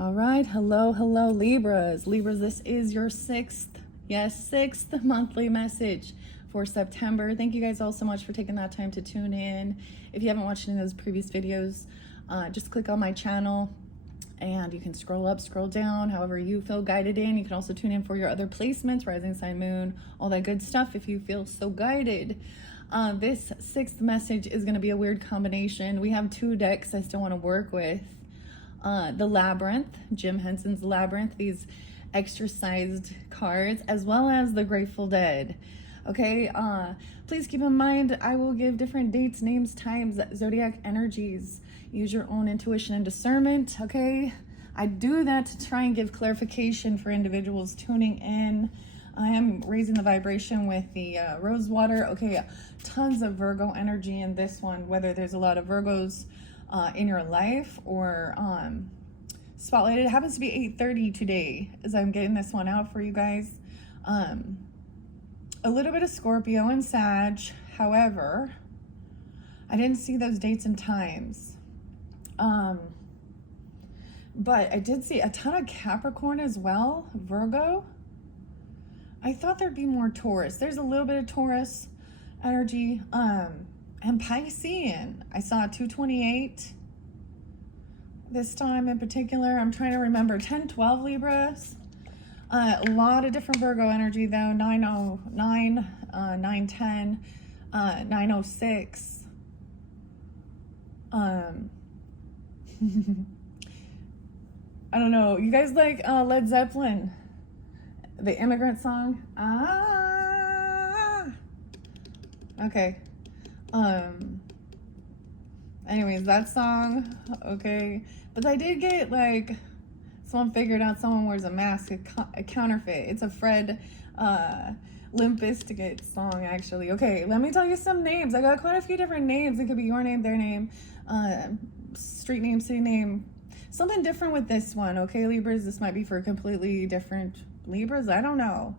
All right, hello, Libras. Libras, this is your sixth monthly message for September. Thank you guys all so much for taking that time to tune in. If you haven't watched any of those previous videos, just click on my channel and you can scroll up, scroll down, however you feel guided in. You can also tune in for your other placements, rising sign, moon, all that good stuff if you feel so guided. This sixth message is going to be a weird combination. We have two decks I still want to work with. The Labrinyth, Jim Henson's Labrinyth, these extra-sized cards, as well as the Grateful Dead. Okay, please keep in mind, I will give different dates, names, times, zodiac energies. Use your own intuition and discernment, okay? I do that to try and give clarification for individuals tuning in. I am raising the vibration with the rose water. Okay, tons of Virgo energy in this one, whether there's a lot of Virgos in your life or spotlighted. It happens to be 8:30 today as I'm getting this one out for you guys. A little bit of Scorpio and Sag. However, I didn't see those dates and times. But I did see a ton of Capricorn as well, Virgo. I thought there'd be more Taurus. There's a little bit of Taurus energy. And Piscean, I saw 228 this time in particular. I'm trying to remember 10, 12 Libras. A lot of different Virgo energy though. 909, 910, 906. I don't know. You guys like Led Zeppelin, the Immigrant song? Okay. Anyways, that song, okay. But I did get like, someone figured out someone wears a mask, a counterfeit. It's a Fred Limp Bizkit song, actually. Okay, let me tell you some names. I got quite a few different names. It could be your name, their name, street name, city name. Something different with this one, okay, Libras? This might be for completely different Libras. I don't know.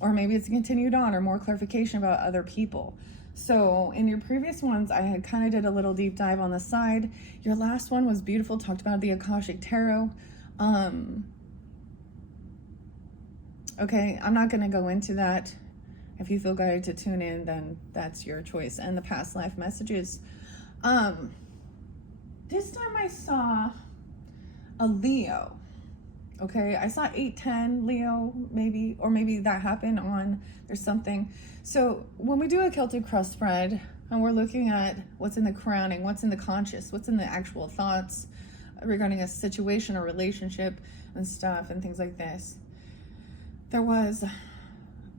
Or maybe it's continued on or more clarification about other people. So in your previous ones, I had kind of did a little deep dive on the side. Your last one was beautiful, talked about the Akashic Tarot. Okay, I'm not going to go into that. If you feel guided to tune in, then that's your choice. And the past life messages. This time I saw a Leo. Okay, I saw 810 Leo, maybe, or maybe that happened on, there's something. So when we do a Celtic cross spread and we're looking at what's in the crowning, what's in the conscious, what's in the actual thoughts regarding a situation or relationship and stuff and things like this, there was,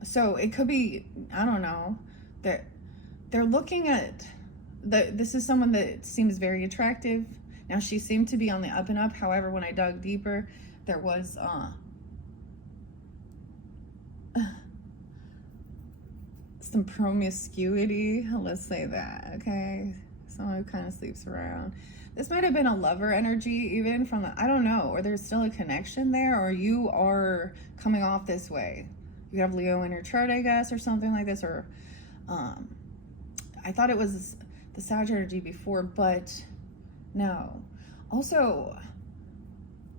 so it could be, I don't know, they're looking at, this is someone that seems very attractive. Now she seemed to be on the up and up. However, when I dug deeper, there was some promiscuity, let's say that, okay? Someone who kind of sleeps around. This might have been a lover energy even from the, I don't know, or there's still a connection there, or you are coming off this way. You have Leo in your chart, I guess, or something like this, or I thought it was the Sag energy before, but no. Also,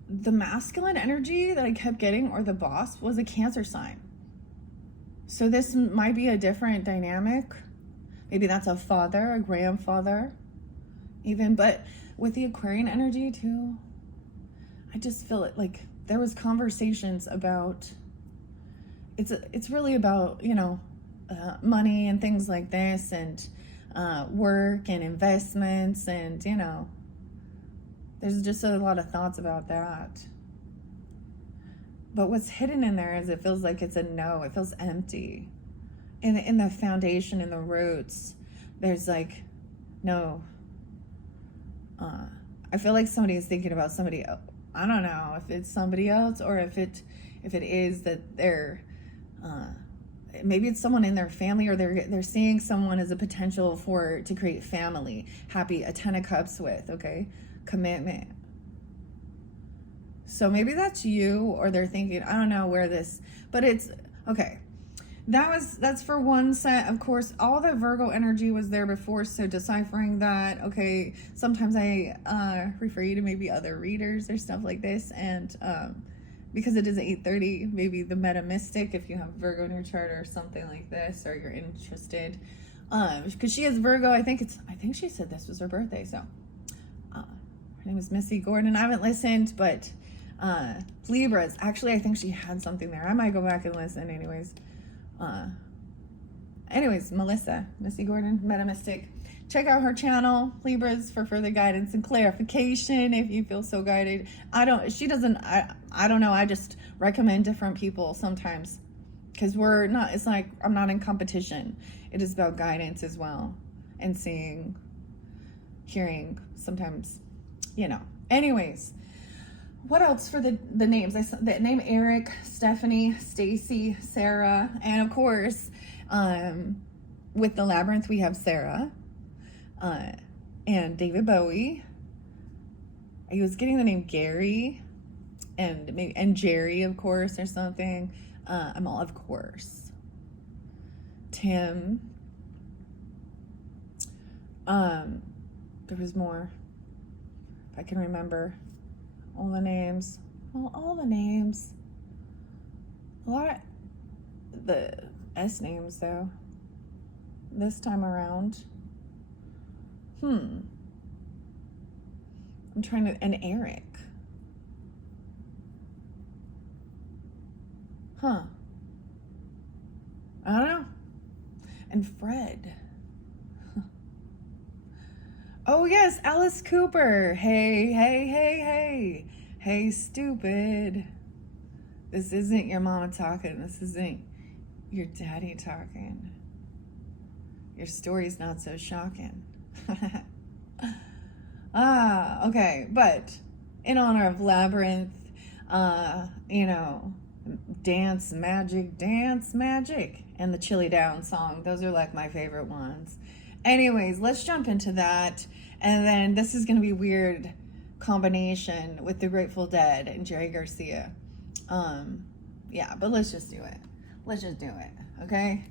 the masculine energy that I kept getting, or the boss, was a Cancer sign. So this might be a different dynamic. Maybe that's a father, a grandfather, even. But with the Aquarian energy too, I just feel it like there was conversations about, it's really about, you know, money and things like this, and work and investments, and, you know, there's just a lot of thoughts about that. But what's hidden in there is it feels like it's a no. It feels empty. In the foundation, in the roots, there's like, no. I feel like somebody is thinking about somebody else. I don't know if it's somebody else, or if it is that they're, maybe it's someone in their family, or they're seeing someone as a potential to create family, happy, a 10 of cups with, okay? Commitment. So maybe that's you, or they're thinking, I don't know where this, but it's, okay. That's for one set. Of course, all the Virgo energy was there before, so deciphering that, okay, sometimes I refer you to maybe other readers or stuff like this, and because it is 8:30, maybe the Meta Mystic, if you have Virgo in your chart or something like this, or you're interested, because she has Virgo. I think she said this was her birthday, so her name is Missy Gordon. I haven't listened, but Libras, actually, I think she had something there. I might go back and listen anyways, Melissa, Missy Gordon, Meta Mystic. Check out her channel, Libras, for further guidance and clarification if you feel so guided. I don't know. I just recommend different people sometimes because it's like I'm not in competition. It is about guidance as well and seeing, hearing sometimes, Anyways, what else for the names? The name Eric, Stephanie, Stacy, Sarah, and of course, with the Labrinyth we have Sarah, and David Bowie. He was getting the name Gary, and Jerry, of course, or something. Amal, of course. Tim. There was more. If I can remember. All the names. All the names. A lot of the S names, though. This time around. I'm trying to... And Eric. I don't know. And Fred. Oh, yes, Alice Cooper. Hey. Hey, stupid. This isn't your mama talking. This isn't your daddy talking. Your story's not so shocking. Okay. But in honor of Labrinyth, Dance Magic, and the Chili Down song. Those are like my favorite ones. Anyways, let's jump into that. And then this is going to be weird combination with the Grateful Dead and Jerry Garcia. But let's just do it. Okay.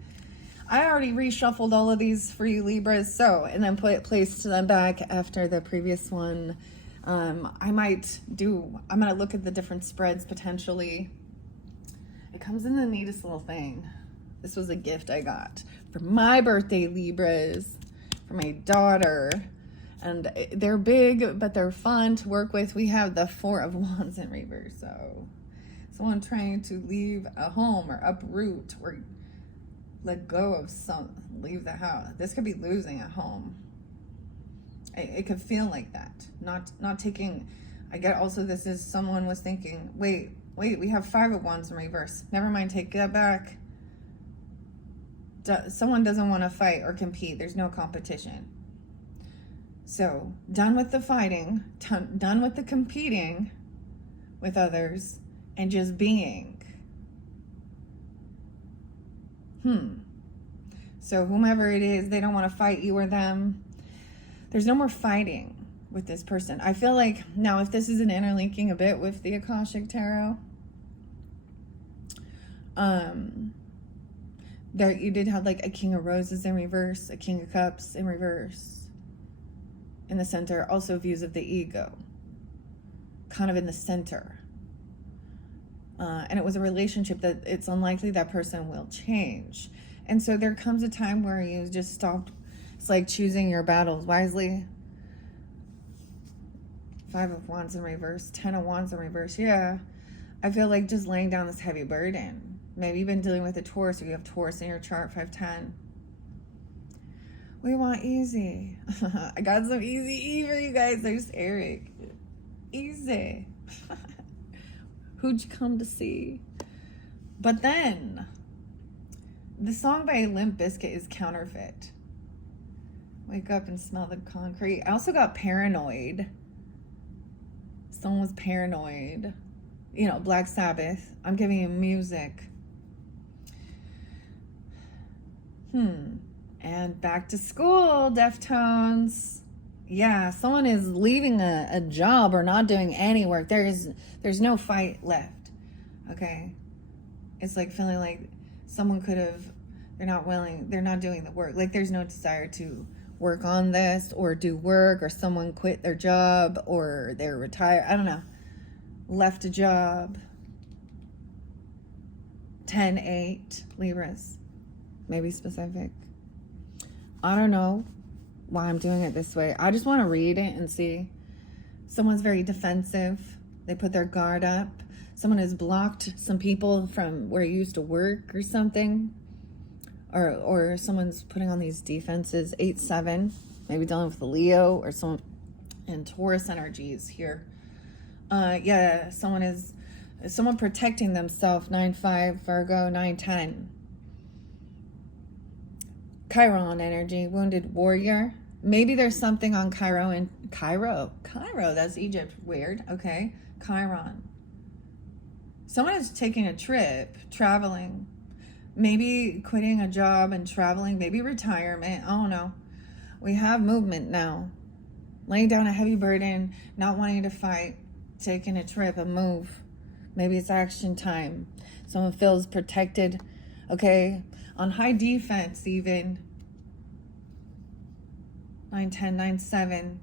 I already reshuffled all of these for you Libras, and then placed them back after the previous one. I'm gonna look at the different spreads potentially. It comes in the neatest little thing. This was a gift I got for my birthday, Libras, for my daughter. And they're big, but they're fun to work with. We have the Four of Wands in reverse. So someone trying to leave a home or uproot or let go of leave the house. This could be losing a home. It could feel like that. Not taking, I get also this is someone was thinking, wait, we have Five of Wands in reverse. Never mind, take that back. Someone doesn't want to fight or compete. There's no competition. So, done with the fighting, done with the competing with others, and just being. So, whomever it is, they don't want to fight you or them. There's no more fighting with this person. I feel like, now if this is an interlinking a bit with the Akashic Tarot, there you did have like a King of Roses in reverse, a King of Cups in reverse. In the center, also views of the ego, kind of in the center. And it was a relationship that it's unlikely that person will change. And so there comes a time where you just stop. It's like choosing your battles wisely. Five of Wands in reverse, 10 of Wands in reverse. Yeah, I feel like just laying down this heavy burden. Maybe you've been dealing with a Taurus, or you have Taurus in your chart, 510. We want easy. I got some easy E for you guys. There's Eric. Easy. Who'd you come to see? But then, the song by Limp Bizkit is Counterfeit. Wake up and smell the concrete. I also got Paranoid. Someone was paranoid. Black Sabbath. I'm giving you music. And back to school, Deftones. Yeah, someone is leaving a job or not doing any work. There's no fight left. Okay? It's like feeling like someone could have, they're not doing the work. Like there's no desire to work on this or do work, or someone quit their job or they're retired. I don't know. Left a job. 10-8, Libras. Maybe specific. I don't know why I'm doing it this way. I just want to read it and see. Someone's very defensive. They put their guard up. Someone has blocked some people from where you used to work or something. Or someone's putting on these defenses. 8-7. Maybe dealing with the Leo or someone in Taurus energies here. Yeah, someone protecting themselves. 9-5, Virgo, 9-10. Chiron energy, wounded warrior. Maybe there's something on Cairo, that's Egypt. Weird. Okay. Chiron. Someone is taking a trip, traveling. Maybe quitting a job and traveling. Maybe retirement. I don't know. We have movement now. Laying down a heavy burden, not wanting to fight, taking a trip, a move. Maybe it's action time. Someone feels protected. Okay. On high defense even. 9-10, 9-7.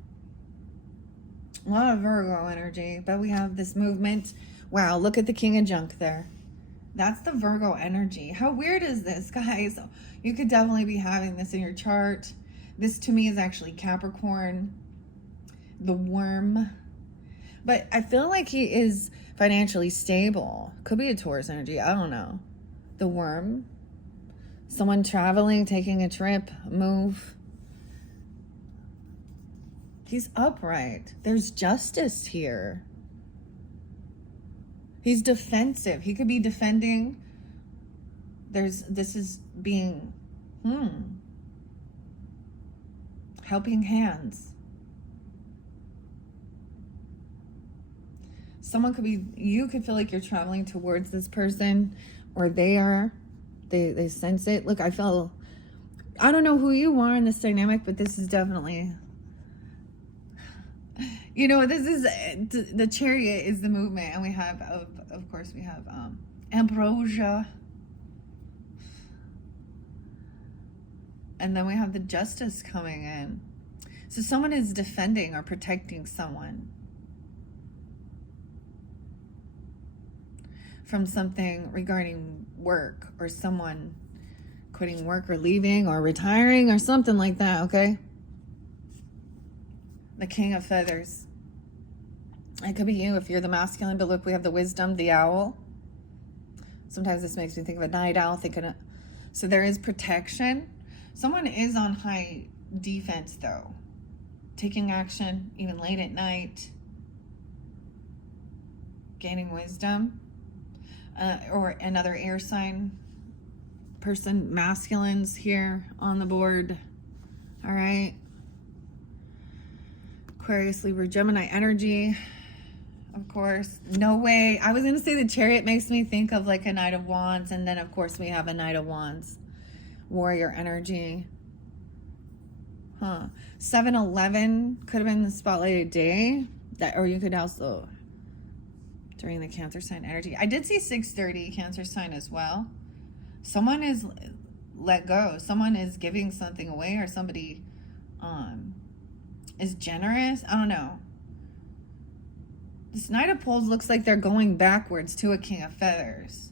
A lot of Virgo energy. But we have this movement. Wow, look at the King of Junk there. That's the Virgo energy. How weird is this, guys? You could definitely be having this in your chart. This to me is actually Capricorn. The worm. But I feel like he is financially stable. Could be a Taurus energy. I don't know. The worm. Someone traveling, taking a trip, move. He's upright. There's justice here. He's defensive. He could be defending. This is being, helping hands. You could feel like you're traveling towards this person, or they sense it. Look, I don't know who you are in this dynamic, but this is definitely, this is, the Chariot is the movement, and we have, of course, we have Ambrosia. And then we have the Justice coming in. So someone is defending or protecting someone from something regarding work, or someone quitting work or leaving or retiring or something like that, okay? The King of Feathers. It could be you if you're the masculine, but look, we have the Wisdom, the Owl. Sometimes this makes me think of a night owl, so there is protection. Someone is on high defense though, taking action even late at night, gaining wisdom. Or another air sign person, masculines here on the board. All right. Aquarius, Libra, Gemini energy. Of course. No way. I was going to say the Chariot makes me think of like a Knight of Wands. And then, of course, we have a Knight of Wands. Warrior energy. 7-11 could have been the spotlighted day. Or you could also, during the Cancer sign energy. I did see 6:30 Cancer sign as well. Someone is let go. Someone is giving something away, or somebody is generous. I don't know. This Knight of Pentacles looks like they're going backwards to a King of Feathers.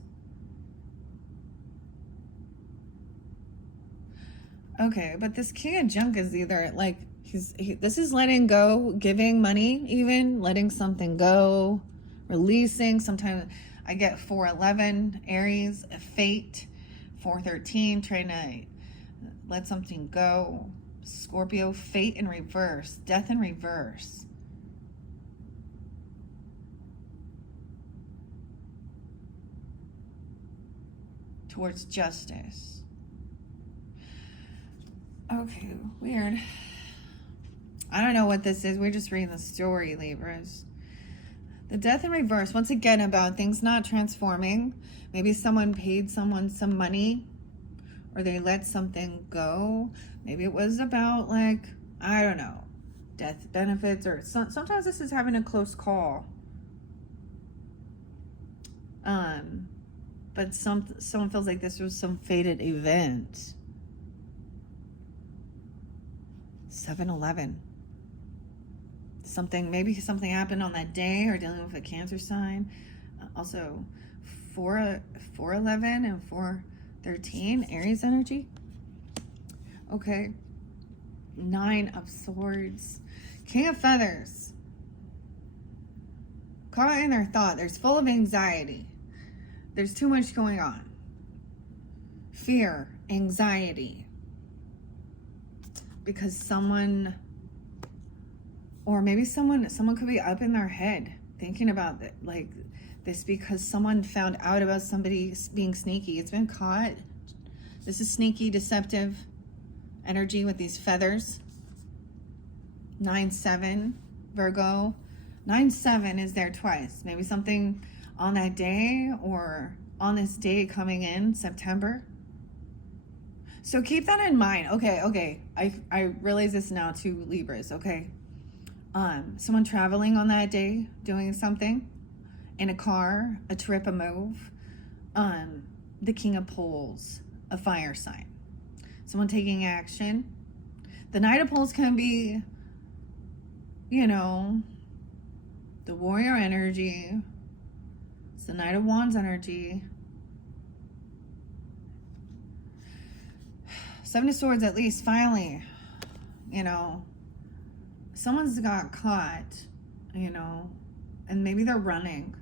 Okay, but this King of Junk is either like this is letting go, giving money, even letting something go, releasing. Sometimes I get 4-11 Aries, fate, 4-13 trying to let something go. Scorpio, fate in reverse, death in reverse. Towards justice. Okay, weird. I don't know what this is. We're just reading the story, Libras. The death in reverse, once again, about things not transforming. Maybe someone paid someone some money, or they let something go. Maybe it was about, like, I don't know, death benefits, or sometimes this is having a close call. but someone feels like this was some fated event. 7-11. Maybe something happened on that day, or dealing with a Cancer sign. Also, 4-11 and 4-13, Aries energy. Okay. 9 of Swords. King of Feathers. Caught in their thought. There's full of anxiety. There's too much going on. Fear, anxiety. Because someone, or maybe someone could be up in their head thinking about it, like this, because someone found out about somebody being sneaky. It's been caught. This is sneaky, deceptive energy with these feathers. 9-7, Virgo. 9-7 is there twice. Maybe something on that day, or on this day coming in September. So keep that in mind. Okay. I realize this now too, Libras, okay? Someone traveling on that day, doing something in a car, a trip, a move. The King of Poles, a fire sign. Someone taking action. The Knight of Poles can be, the warrior energy. It's the Knight of Wands energy. 7 of Swords, at least, finally, someone's got caught, and maybe they're running.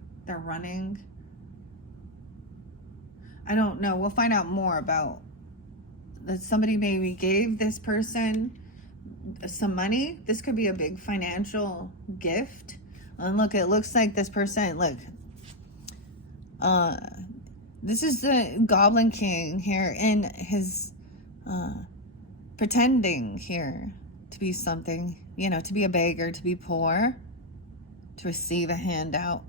I don't know. We'll find out more about that. Somebody maybe gave this person some money. This could be a big financial gift. And look, it looks like this person, this is the Goblin King here in his pretending here to be something, to be a beggar, to be poor, to receive a handout.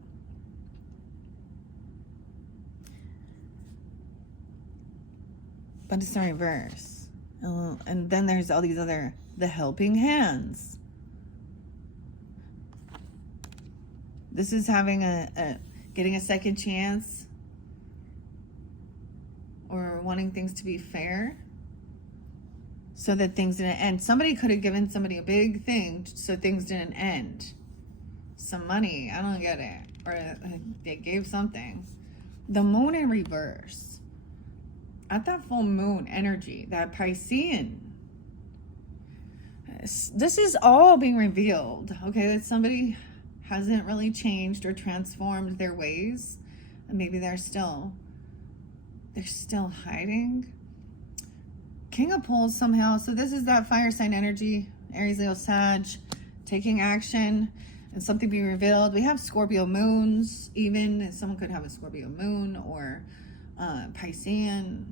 But it's in reverse. And then there's all these other, the helping hands. This is having getting a second chance, or wanting things to be fair, so that things didn't end. Somebody could have given somebody a big thing so things didn't end. Some money, I don't get it. Or they gave something. The Moon in reverse. At that full moon energy, that Piscean. This is all being revealed. Okay, that somebody hasn't really changed or transformed their ways. And maybe they're still hiding. King of Poles somehow. So this is that fire sign energy, Aries, Leo, Sag, taking action and something being revealed. We have Scorpio moons, even. Someone could have a Scorpio moon, or Piscean.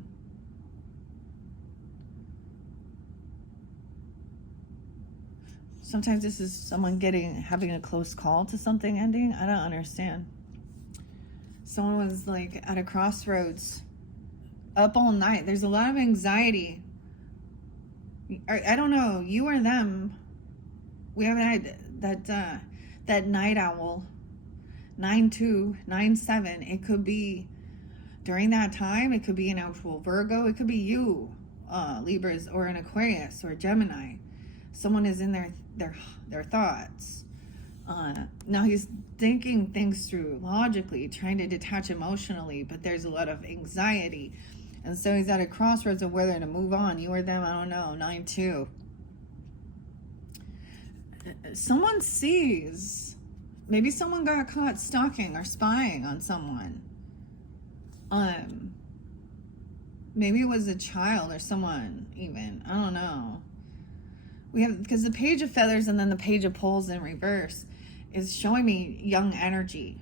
Sometimes this is someone having a close call to something ending. I don't understand. Someone was like at a crossroads, up all night. There's a lot of anxiety. I don't know, you or them. We haven't had that night owl. 9-2, 9-7. It could be during that time. It could be an actual Virgo. It could be you, Libras, or an Aquarius, or Gemini. Someone is in their thoughts. Now he's thinking things through logically, trying to detach emotionally, but there's a lot of anxiety. And so he's at a crossroads of whether to move on. You or them, I don't know. 9-2. Someone sees. Maybe someone got caught stalking or spying on someone. Maybe it was a child or someone even. I don't know. We have, because the Page of Feathers and then the Page of Poles in reverse is showing me young energy.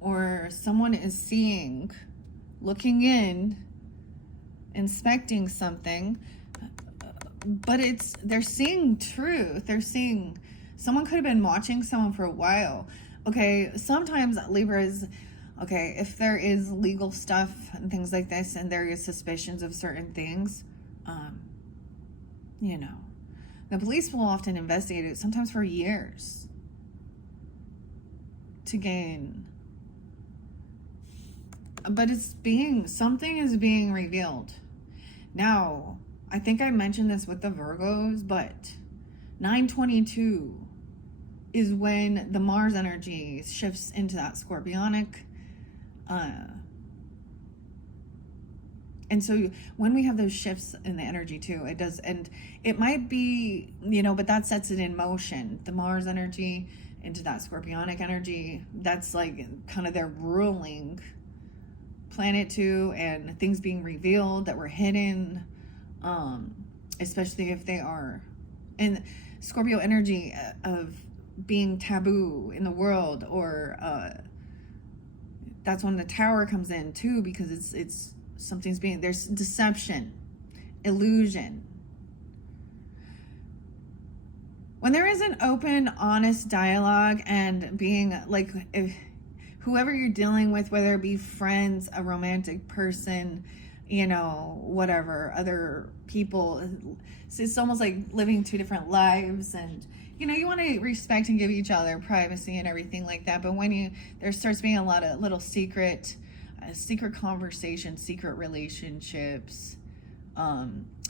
Or someone is seeing, looking in, inspecting something, but they're seeing truth. They're seeing, someone could have been watching someone for a while. Okay, sometimes Libras, okay, if there is legal stuff and things like this, and there is suspicions of certain things, the police will often investigate it, sometimes for years, to gain but something is being revealed. Now, I think I mentioned this with the Virgos, but 9/22 is when the Mars energy shifts into that scorpionic. And so when we have those shifts in the energy too, it does, and it might be, but that sets it in motion. The Mars energy into that scorpionic energy, that's like kind of their ruling planet too, and things being revealed that were hidden, especially if they are in Scorpio energy of being taboo in the world, or that's when the Tower comes in too, because it's something's being, there's deception, illusion. When there is an open, honest dialogue, and being like, if whoever you're dealing with, whether it be friends, a romantic person, whatever, other people, it's almost like living two different lives, and you want to respect and give each other privacy and everything like that. But when there starts being a lot of little secret conversations, secret relationships,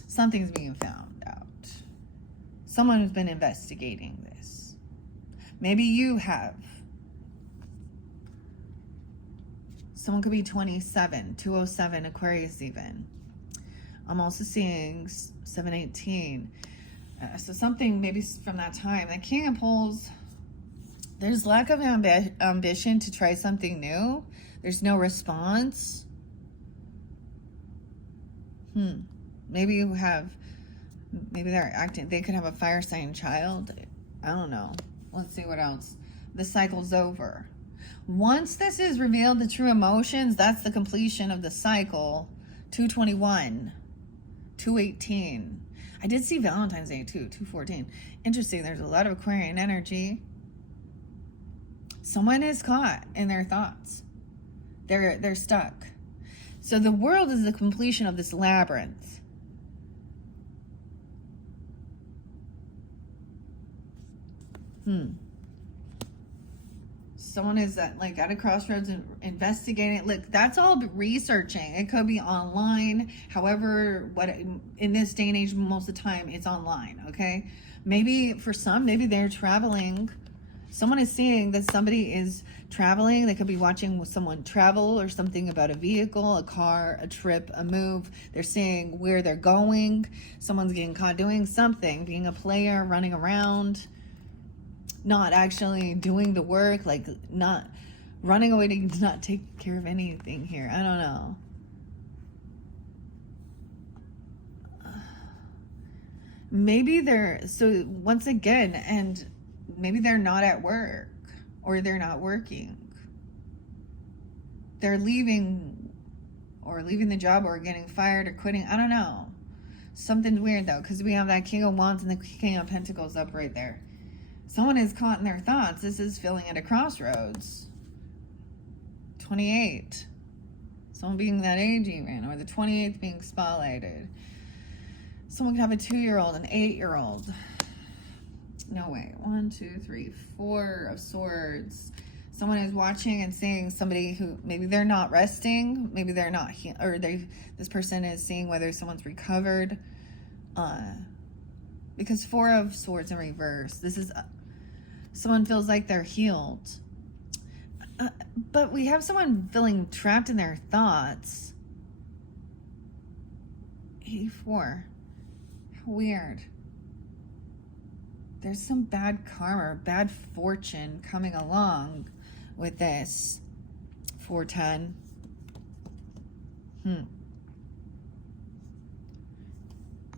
something's being found out. Someone has been investigating this. Maybe you have. Someone could be 27, 207, Aquarius even. I'm also seeing 718. So something maybe from that time. The King of Poles, there's lack of ambition to try something new. There's no response. Maybe they're acting, they could have a fire sign child. I don't know. Let's see what else. The cycle's over. Once this is revealed, the true emotions, that's the completion of the cycle. 221, 218. I did see Valentine's Day too, 214. Interesting, there's a lot of Aquarian energy. Someone is caught in their thoughts. They're stuck. So the world is the completion of this labyrinth. Someone is at a crossroads and investigating. Look, that's all researching. It could be online. However, in this day and age, most of the time it's online. Okay, maybe for some, maybe they're traveling. Someone is seeing that somebody is traveling. They could be watching someone travel, or something about a vehicle, a car, a trip, a move. They're seeing where they're going. Someone's getting caught doing something, being a player, running around, not actually doing the work, not running away to not take care of anything here. I don't know. Maybe so once again, and maybe they're not at work, or they're not working. They're leaving the job, or getting fired, or quitting. I don't know. Something's weird though, because we have that King of Wands and the King of Pentacles up right there. Someone is caught in their thoughts. This is feeling at a crossroads. 28. Someone being that age even, or the 28th being spotlighted. Someone could have a 2-year-old, an 8-year-old. No way. 1, 2, 3, 4 of Swords. Someone is watching and seeing somebody who maybe they're not resting. Maybe they're not, this person is seeing whether someone's recovered. Because 4 of Swords in reverse. This is someone feels like they're healed. But we have someone feeling trapped in their thoughts. 84. How weird. There's some bad karma, bad fortune coming along with this. 410.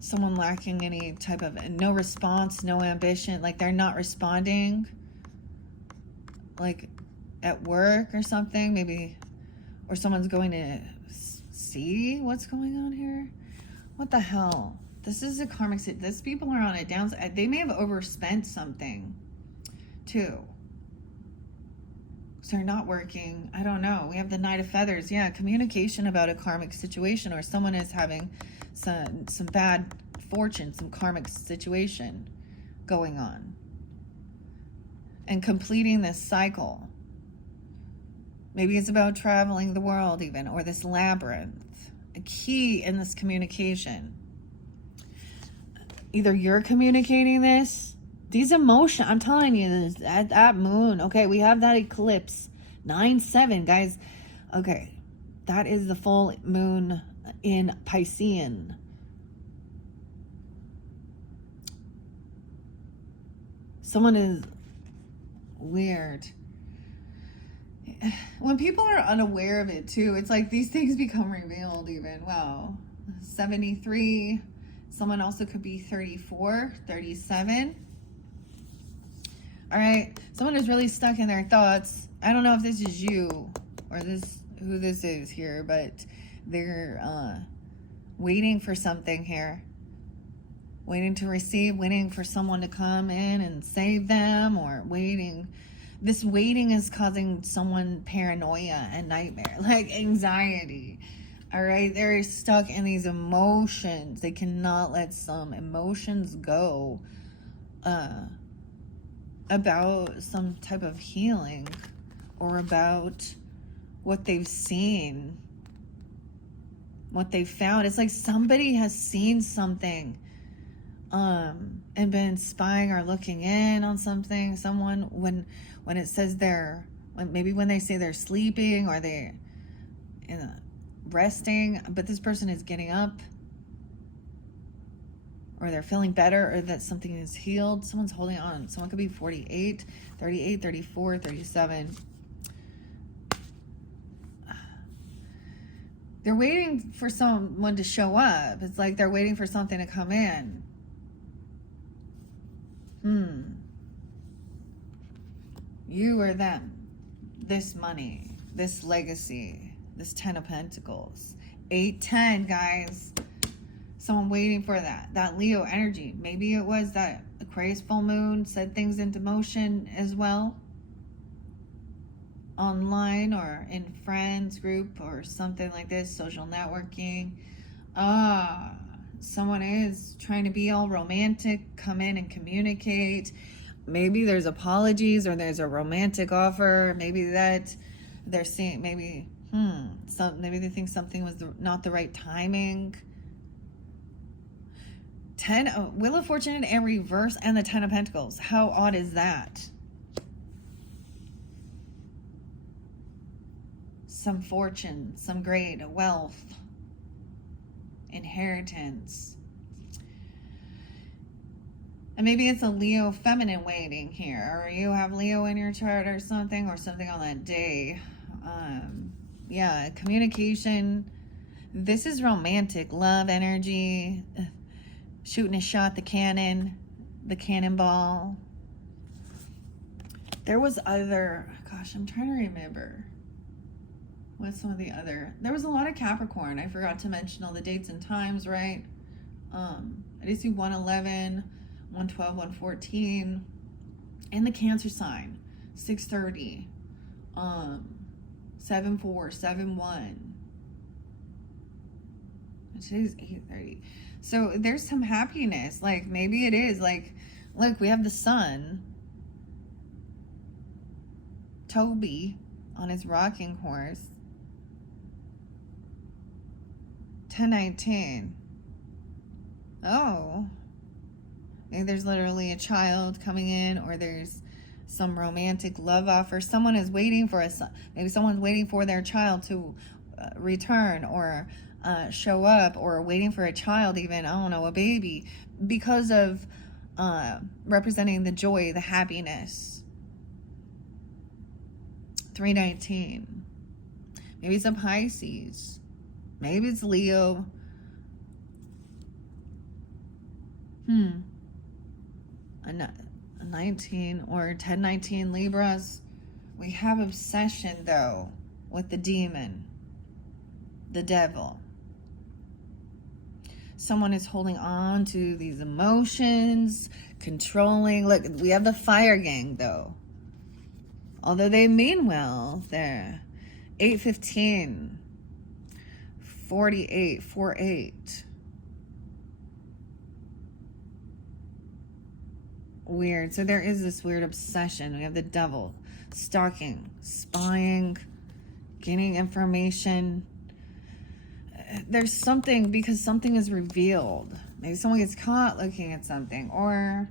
Someone lacking any type of, no response, no ambition, they're not responding, at work or something, maybe, or someone's going to see what's going on here. What the hell? This is a karmic, these people are on a downside. They may have overspent something too. So they're not working. I don't know. We have the Knight of Feathers. Yeah, communication about a karmic situation, or someone is having some bad fortune, some karmic situation going on, and completing this cycle. Maybe it's about traveling the world even, or this labyrinth. A key in this communication. Either you're communicating this, these emotions, I'm telling you this, at that moon, okay, we have that eclipse, 9/7, guys. Okay, that is the full moon in Piscean. Someone is weird. When people are unaware of it too, it's like these things become revealed even. Wow. 73. Someone also could be 34, 37. All right. Someone is really stuck in their thoughts. I don't know if this is you or who this is here, but they're waiting for something here. Waiting to receive, waiting for someone to come in and save them, or waiting. This waiting is causing someone paranoia and nightmare, like anxiety. All right, they're stuck in these emotions. They cannot let some emotions go about some type of healing or about what they've seen, what they've found. It's like somebody has seen something and been spying or looking in on something. Someone, when it says maybe when they say they're sleeping or they're resting, but this person is getting up, or they're feeling better, or that something is healed. Someone's holding on. Someone could be 48, 38, 34, 37. They're waiting for someone to show up. It's like they're waiting for something to come in. You or them. This money. This legacy. This 10 of Pentacles. 8-10, guys. Someone waiting for that. That Leo energy. Maybe it was that Aquarius full moon set things into motion as well. Online or in friends group or something like this. Social networking. Someone is trying to be all romantic, come in and communicate. Maybe there's apologies or there's a romantic offer. Maybe that they're seeing, maybe they think something was not the right timing. 10, Wheel of Fortune in reverse and the 10 of Pentacles. How odd is that? Some fortune, some great wealth, inheritance. And maybe it's a Leo feminine waiting here, or you have Leo in your chart or something on that day. Yeah, communication. This is romantic, love energy, shooting a shot, the cannonball. There was other, gosh, I'm trying to remember. What's some of the other? There was a lot of Capricorn. I forgot to mention all the dates and times, right? I did see 111, 112, 114. And the Cancer sign, 630, 74, 71. Today's 8:30. So there's some happiness. Like maybe it is like, look, we have the sun, Toby, on his rocking horse. 1019. Oh, maybe there's literally a child coming in, or there's some romantic love offer. Someone is waiting for maybe someone's waiting for their child to return or show up, or waiting for a child, even, I don't know, a baby, because of representing the joy, the happiness. 319. Maybe it's a Pisces. Maybe it's Leo. A 19 or 1019 Libras. We have obsession, though, with the demon, the devil. Someone is holding on to these emotions, controlling. Look, we have the fire gang, though. Although they mean well, they're 815, 48, 48. Weird. So there is this weird obsession. We have the devil, stalking, spying, gaining information. There's something, because something is revealed. Maybe someone gets caught looking at something, or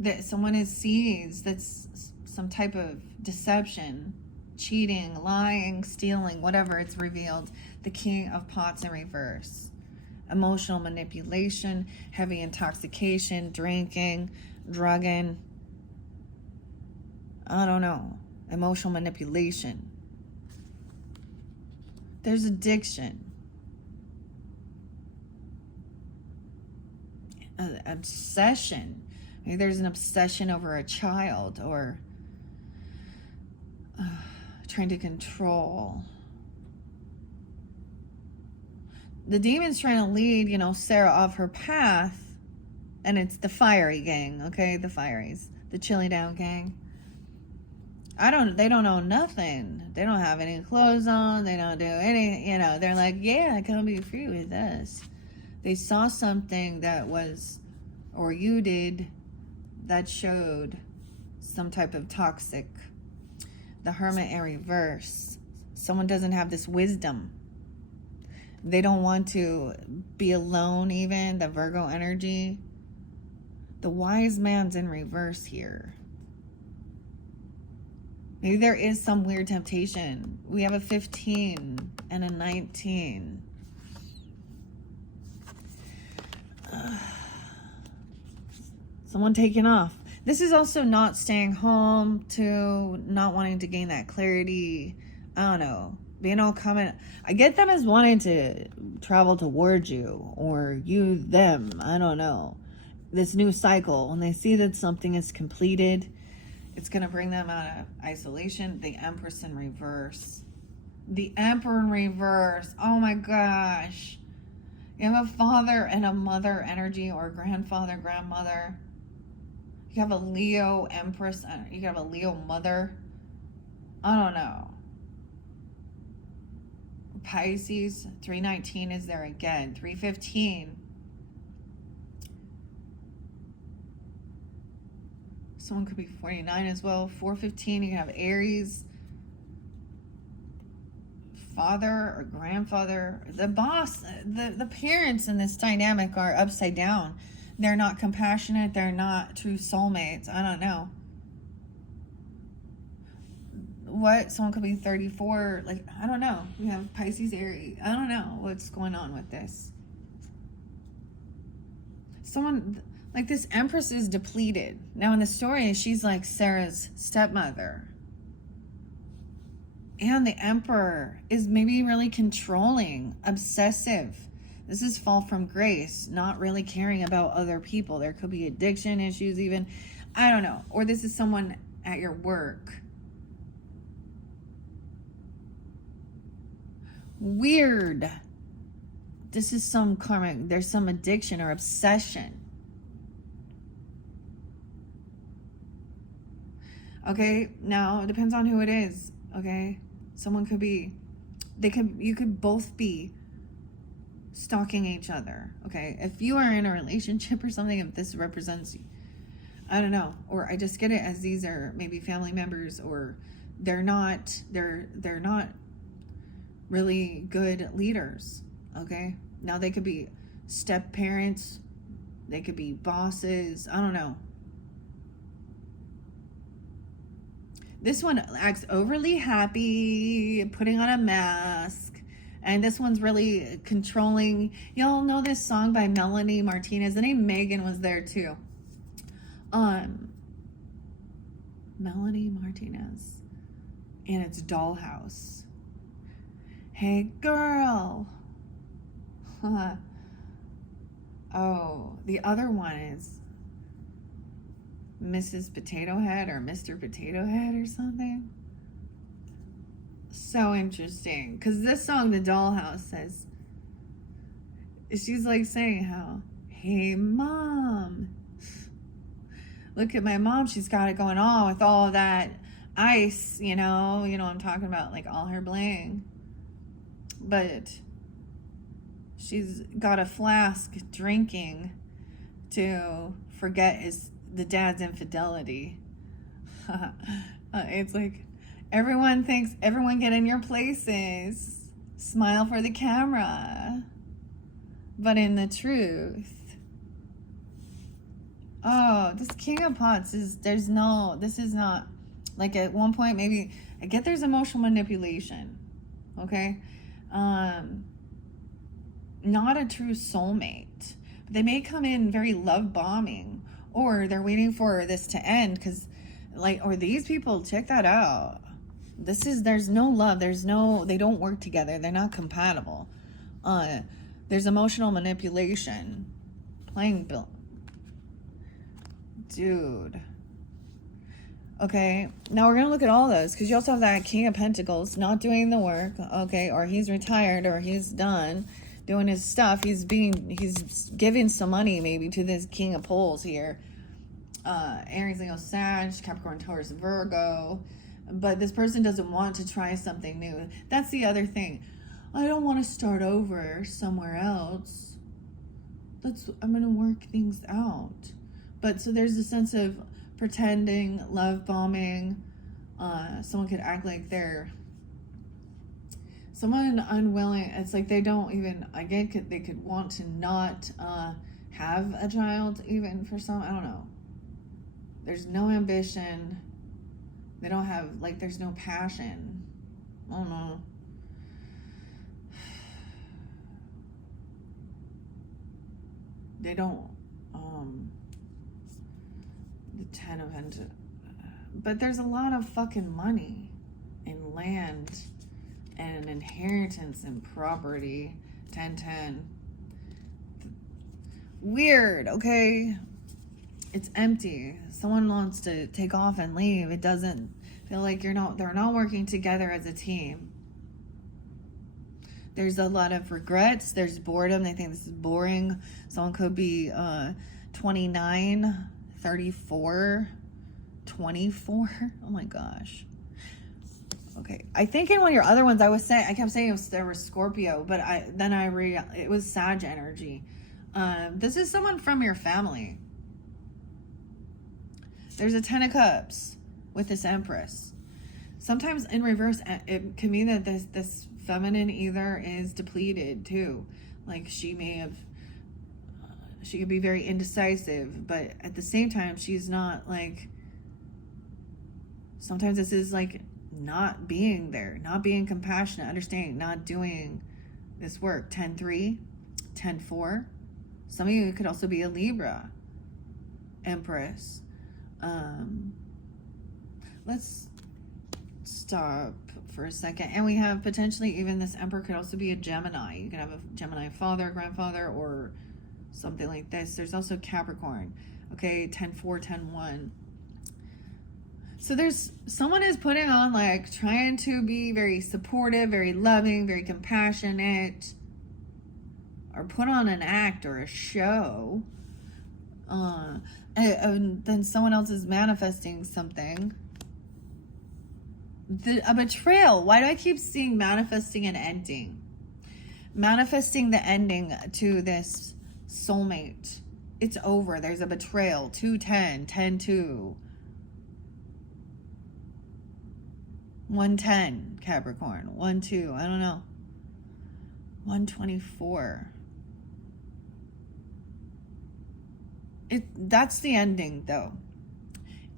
that someone is seized. That's some type of deception, cheating, lying, stealing, whatever. It's revealed. The King of Pots in reverse. Emotional manipulation, heavy intoxication, drinking, drugging. I don't know. Emotional manipulation. There's addiction. Obsession. Maybe there's an obsession over a child, or trying to control. The demon's trying to lead, Sarah off her path, and it's the fiery gang, okay? The fieries, the chili down gang. They don't know nothing. They don't have any clothes on. They don't do any, they're like, yeah, come be free with us. They saw something that was, or you did, that showed some type of toxic. The Hermit in reverse. Someone doesn't have this wisdom. They don't want to be alone even. The Virgo energy. The Wise Man's in reverse here. Maybe there is some weird temptation. We have a 15 and a 19. Someone taking off. This is also not staying home, to not wanting to gain that clarity. I don't know. Being all coming. I get them as wanting to travel towards you, or you them. I don't know. This new cycle, when they see that something is completed, it's going to bring them out of isolation. The Empress in reverse. The Emperor in reverse. Oh my gosh. You have a father and a mother energy, or grandfather, grandmother. You have a Leo Empress. You have a Leo mother. I don't know. Pisces, 319 is there again. 315. Someone could be 49 as well. 415, you can have Aries. Father or grandfather. The boss, the parents in this dynamic are upside down. They're not compassionate. They're not true soulmates. I don't know. What? Someone could be 34. Like, I don't know. We have Pisces, Aries. I don't know what's going on with this. Someone, like, this Empress is depleted. Now, in the story, she's like Sarah's stepmother. And the Emperor is maybe really controlling, obsessive. This is fall from grace, not really caring about other people. There could be addiction issues even. I don't know. Or this is someone at your work. Weird. This is some karmic. There's some addiction or obsession. Okay, now it depends on who it is. Okay, someone could be, you could both be stalking each other. Okay, if you are in a relationship or something, if this represents you, I don't know, or I just get it as these are maybe family members, or they're not really good leaders. Okay, now they could be step parents, they could be bosses. I don't know. This one acts overly happy, putting on a mask. And this one's really controlling. Y'all know this song by Melanie Martinez. The name Megan was there too. Melanie Martinez. And it's Dollhouse. Hey girl. Oh, the other one is Mrs. Potato Head or Mr. Potato Head or something. So interesting, because this song, The Dollhouse, says, she's like saying how, hey mom, look at my mom, she's got it going on with all that ice, you know I'm talking about, like all her bling, but she's got a flask drinking to forget the dad's infidelity. It's like, Everyone thinks, everyone get in your places. Smile for the camera. But in the truth, oh, this King of Pots is, this is not, like at one point, maybe, I get there's emotional manipulation, okay? Not a true soulmate. But they may come in very love bombing, or they're waiting for this to end, because, like, or these people, check that out. There's no love, they don't work together, they're not compatible. There's emotional manipulation. Playing Bill. Dude. Okay, now we're going to look at all those, because you also have that King of Pentacles not doing the work, okay, or he's retired, or he's done doing his stuff. He's giving some money maybe to this King of Poles here. Aries, Leo, Sag, Capricorn, Taurus, Virgo. But this person doesn't want to try something new. That's the other thing. I don't want to start over somewhere else. I'm going to work things out. But so there's a sense of pretending, love bombing. Someone could act like they're someone unwilling. It's like they don't even, I get they could want to not have a child even for some, I don't know. There's no ambition. They don't have, like, there's no passion. I don't know. They don't, the 10 of Pentacles. But there's a lot of fucking money and land and inheritance and property. 10-10. Weird, okay? It's empty. Someone wants to take off and leave. It doesn't feel like they're not working together as a team. There's a lot of regrets. There's boredom. They think this is boring. Someone could be 29, 34, 24. Oh my gosh. Okay. I think in one of your other ones, I kept saying there was Scorpio, but it was Sag energy. This is someone from your family. There's a 10 of Cups with this Empress. Sometimes in reverse, it can mean that this feminine either is depleted too. Like she could be very indecisive, but at the same time, she's not like, sometimes this is like not being there, not being compassionate, understanding, not doing this work. 10-3, 10-4. Some of you could also be a Libra Empress. Let's stop for a second. And we have potentially even this Emperor could also be a Gemini. You can have a Gemini father, grandfather, or something like this. There's also Capricorn. Okay, 10-4, 10-1. So there's someone is putting on, like, trying to be very supportive, very loving, very compassionate, or put on an act or a show. And then someone else is manifesting something. A betrayal. Why do I keep seeing manifesting and ending? Manifesting the ending to this soulmate. It's over. There's a betrayal. 2-10, 10-2. 110, Capricorn. 1-2. I don't know. 124. That's the ending, though.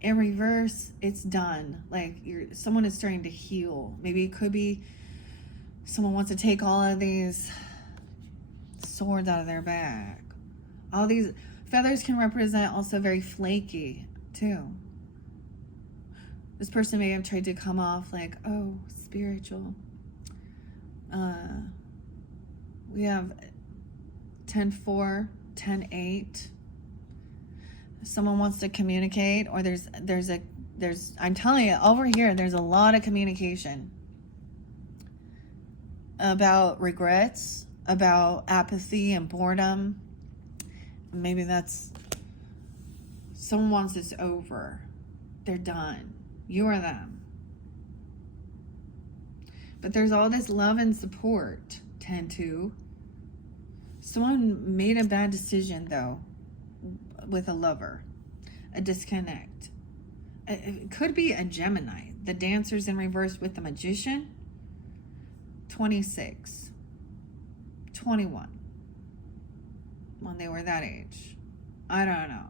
In reverse, it's done. Like someone is starting to heal. Maybe it could be someone wants to take all of these swords out of their bag. All these feathers can represent also very flaky too. This person may have tried to come off like, oh, spiritual. We have 10-4, 10-8. Someone wants to communicate, or I'm telling you, over here, there's a lot of communication about regrets, about apathy and boredom. Maybe that's, someone wants this over. They're done. You are them. But there's all this love and support, 10-2. Someone made a bad decision, though, with a lover, a disconnect, It could be a Gemini. The Dancer's in reverse with the Magician. 26, 21. When they were that age. I don't know.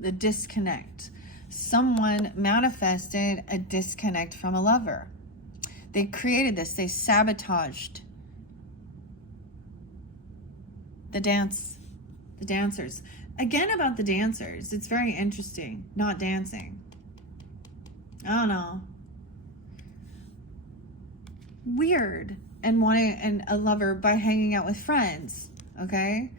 The disconnect. Someone manifested a disconnect from a lover. They created this. They sabotaged the dancers. Again, about the dancers, it's very interesting. Not dancing. I don't know. Weird. And wanting a lover by hanging out with friends. Okay.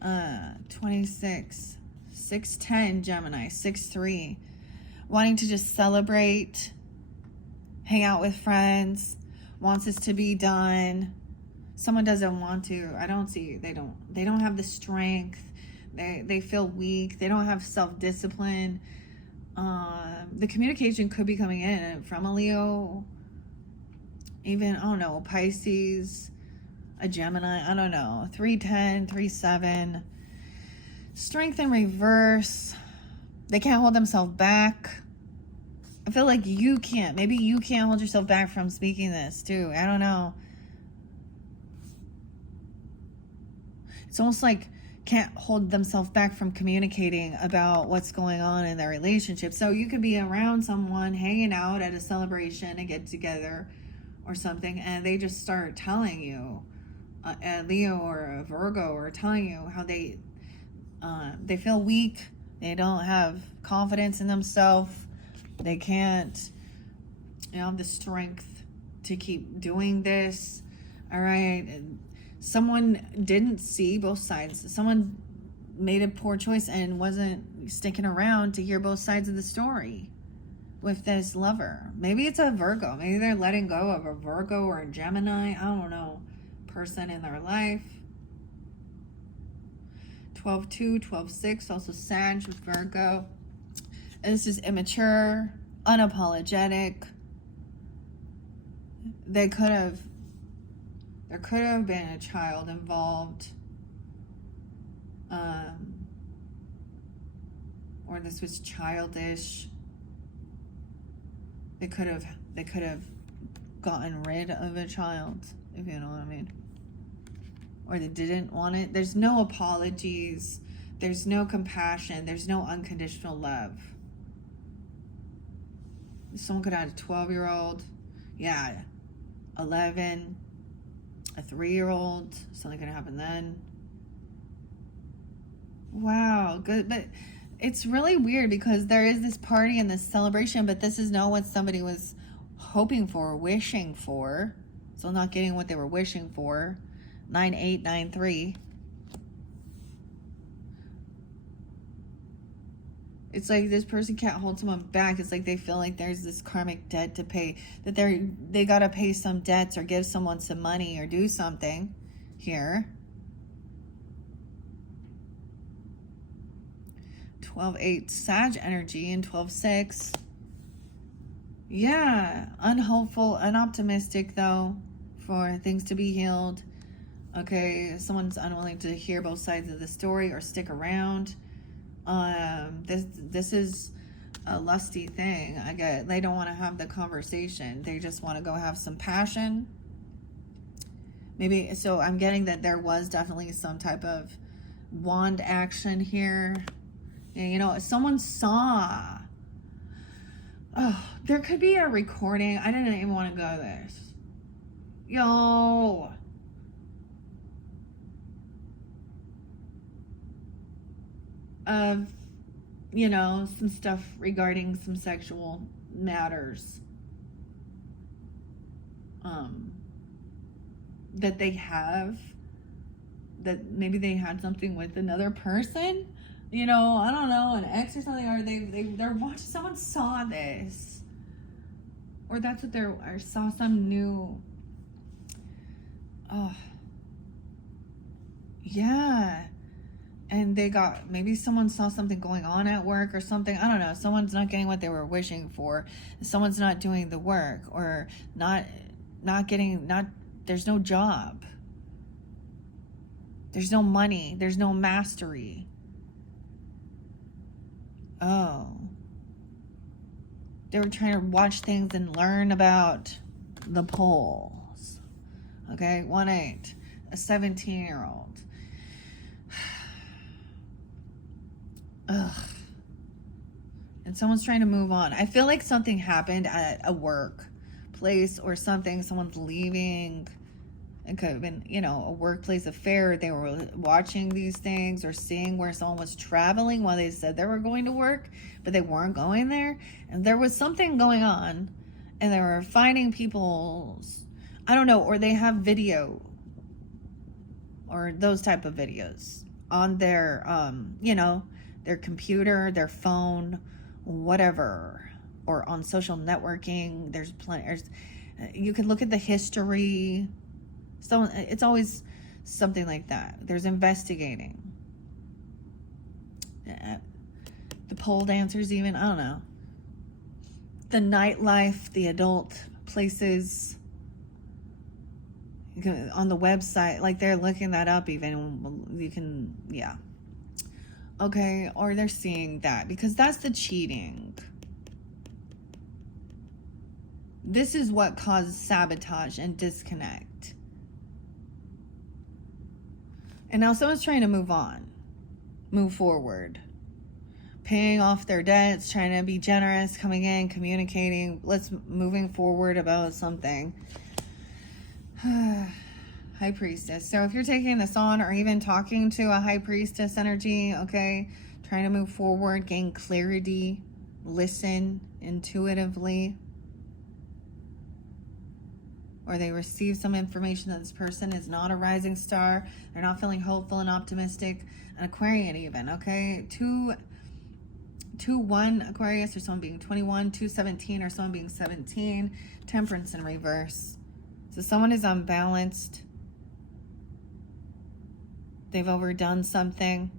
26, 6'10", Gemini, 6'3", wanting to just celebrate, hang out with friends, wants this to be done. Someone doesn't want to. I don't see. They don't have the strength. They feel weak. They don't have self-discipline. The communication could be coming in from a Leo, even, I don't know, Pisces, a Gemini, I don't know, 310, 37, strength in reverse. They can't hold themselves back. I feel like you can't. Maybe you can't hold yourself back from speaking this too. I don't know. It's almost like can't hold themselves back from communicating about what's going on in their relationship. So you could be around someone, hanging out at a celebration, a get together or something, and they just start telling you, a Leo or a Virgo, or telling you how they feel weak, they don't have confidence in themselves, they can't, have the strength to keep doing this. All right. And someone didn't see both sides. Someone made a poor choice and wasn't sticking around to hear both sides of the story with this lover. Maybe it's a Virgo. Maybe they're letting go of a Virgo or a Gemini, I don't know, person in their life. 12-2, 12-6, also Sag with Virgo. And this is immature, unapologetic. There could have been a child involved. Or this was childish. They could have gotten rid of a child, if you know what I mean. Or they didn't want it. There's no apologies. There's no compassion. There's no unconditional love. Someone could have a 12-year-old. Yeah. 11. A 3-year-old. Something could happen then. Wow. Good. But it's really weird because there is this party and this celebration, but this is not what somebody was hoping for, wishing for. So not getting what they were wishing for. 9-8, 9-3. It's like this person can't hold someone back. It's like they feel like there's this karmic debt to pay, that they gotta pay some debts or give someone some money or do something here. 12-8 Sag energy and 12-6. Yeah, unhopeful, unoptimistic though, for things to be healed. Okay, someone's unwilling to hear both sides of the story or stick around. This is a lusty thing. I get they don't want to have the conversation. They just want to go have some passion. Maybe, so I'm getting that there was definitely some type of wand action here. Someone saw. Oh, there could be a recording. I didn't even want to go to this. Yo. Of, some stuff regarding some sexual matters. That they have. That maybe they had something with another person. I don't know, an ex or something, or they're watching, someone saw this. Or that's what or saw some new, yeah. And maybe someone saw something going on at work or something. I don't know. Someone's not getting what they were wishing for. Someone's not doing the work, or not getting, there's no job. There's no money. There's no mastery. Oh. They were trying to watch things and learn about the poles. Okay, 1-8, a 17-year-old. Ugh. And someone's trying to move on. I feel like something happened at a workplace or something. Someone's leaving. It could have been, a workplace affair. They were watching these things or seeing where someone was traveling while they said they were going to work, but they weren't going there. And there was something going on, and they were finding people's, I don't know, or they have video or those type of videos on their, their computer, their phone, whatever, or on social networking. There's plenty. You can look at the history. So it's always something like that. There's investigating. The pole dancers, even, I don't know. The nightlife, the adult places. You can, on the website, like they're looking that up even. You can, yeah. Okay, or they're seeing that because that's the cheating. This is what caused sabotage and disconnect. And now someone's trying to move on, move forward, paying off their debts, trying to be generous, coming in, communicating, moving forward about something. High Priestess. So if you're taking this on or even talking to a High Priestess energy, okay, trying to move forward, gain clarity, listen intuitively, or they receive some information that this person is not a rising star, they're not feeling hopeful and optimistic, an Aquarian even, okay? 2-1 Aquarius, or someone being 21, 2-17, or someone being 17, Temperance in reverse. So someone is unbalanced. They've overdone something.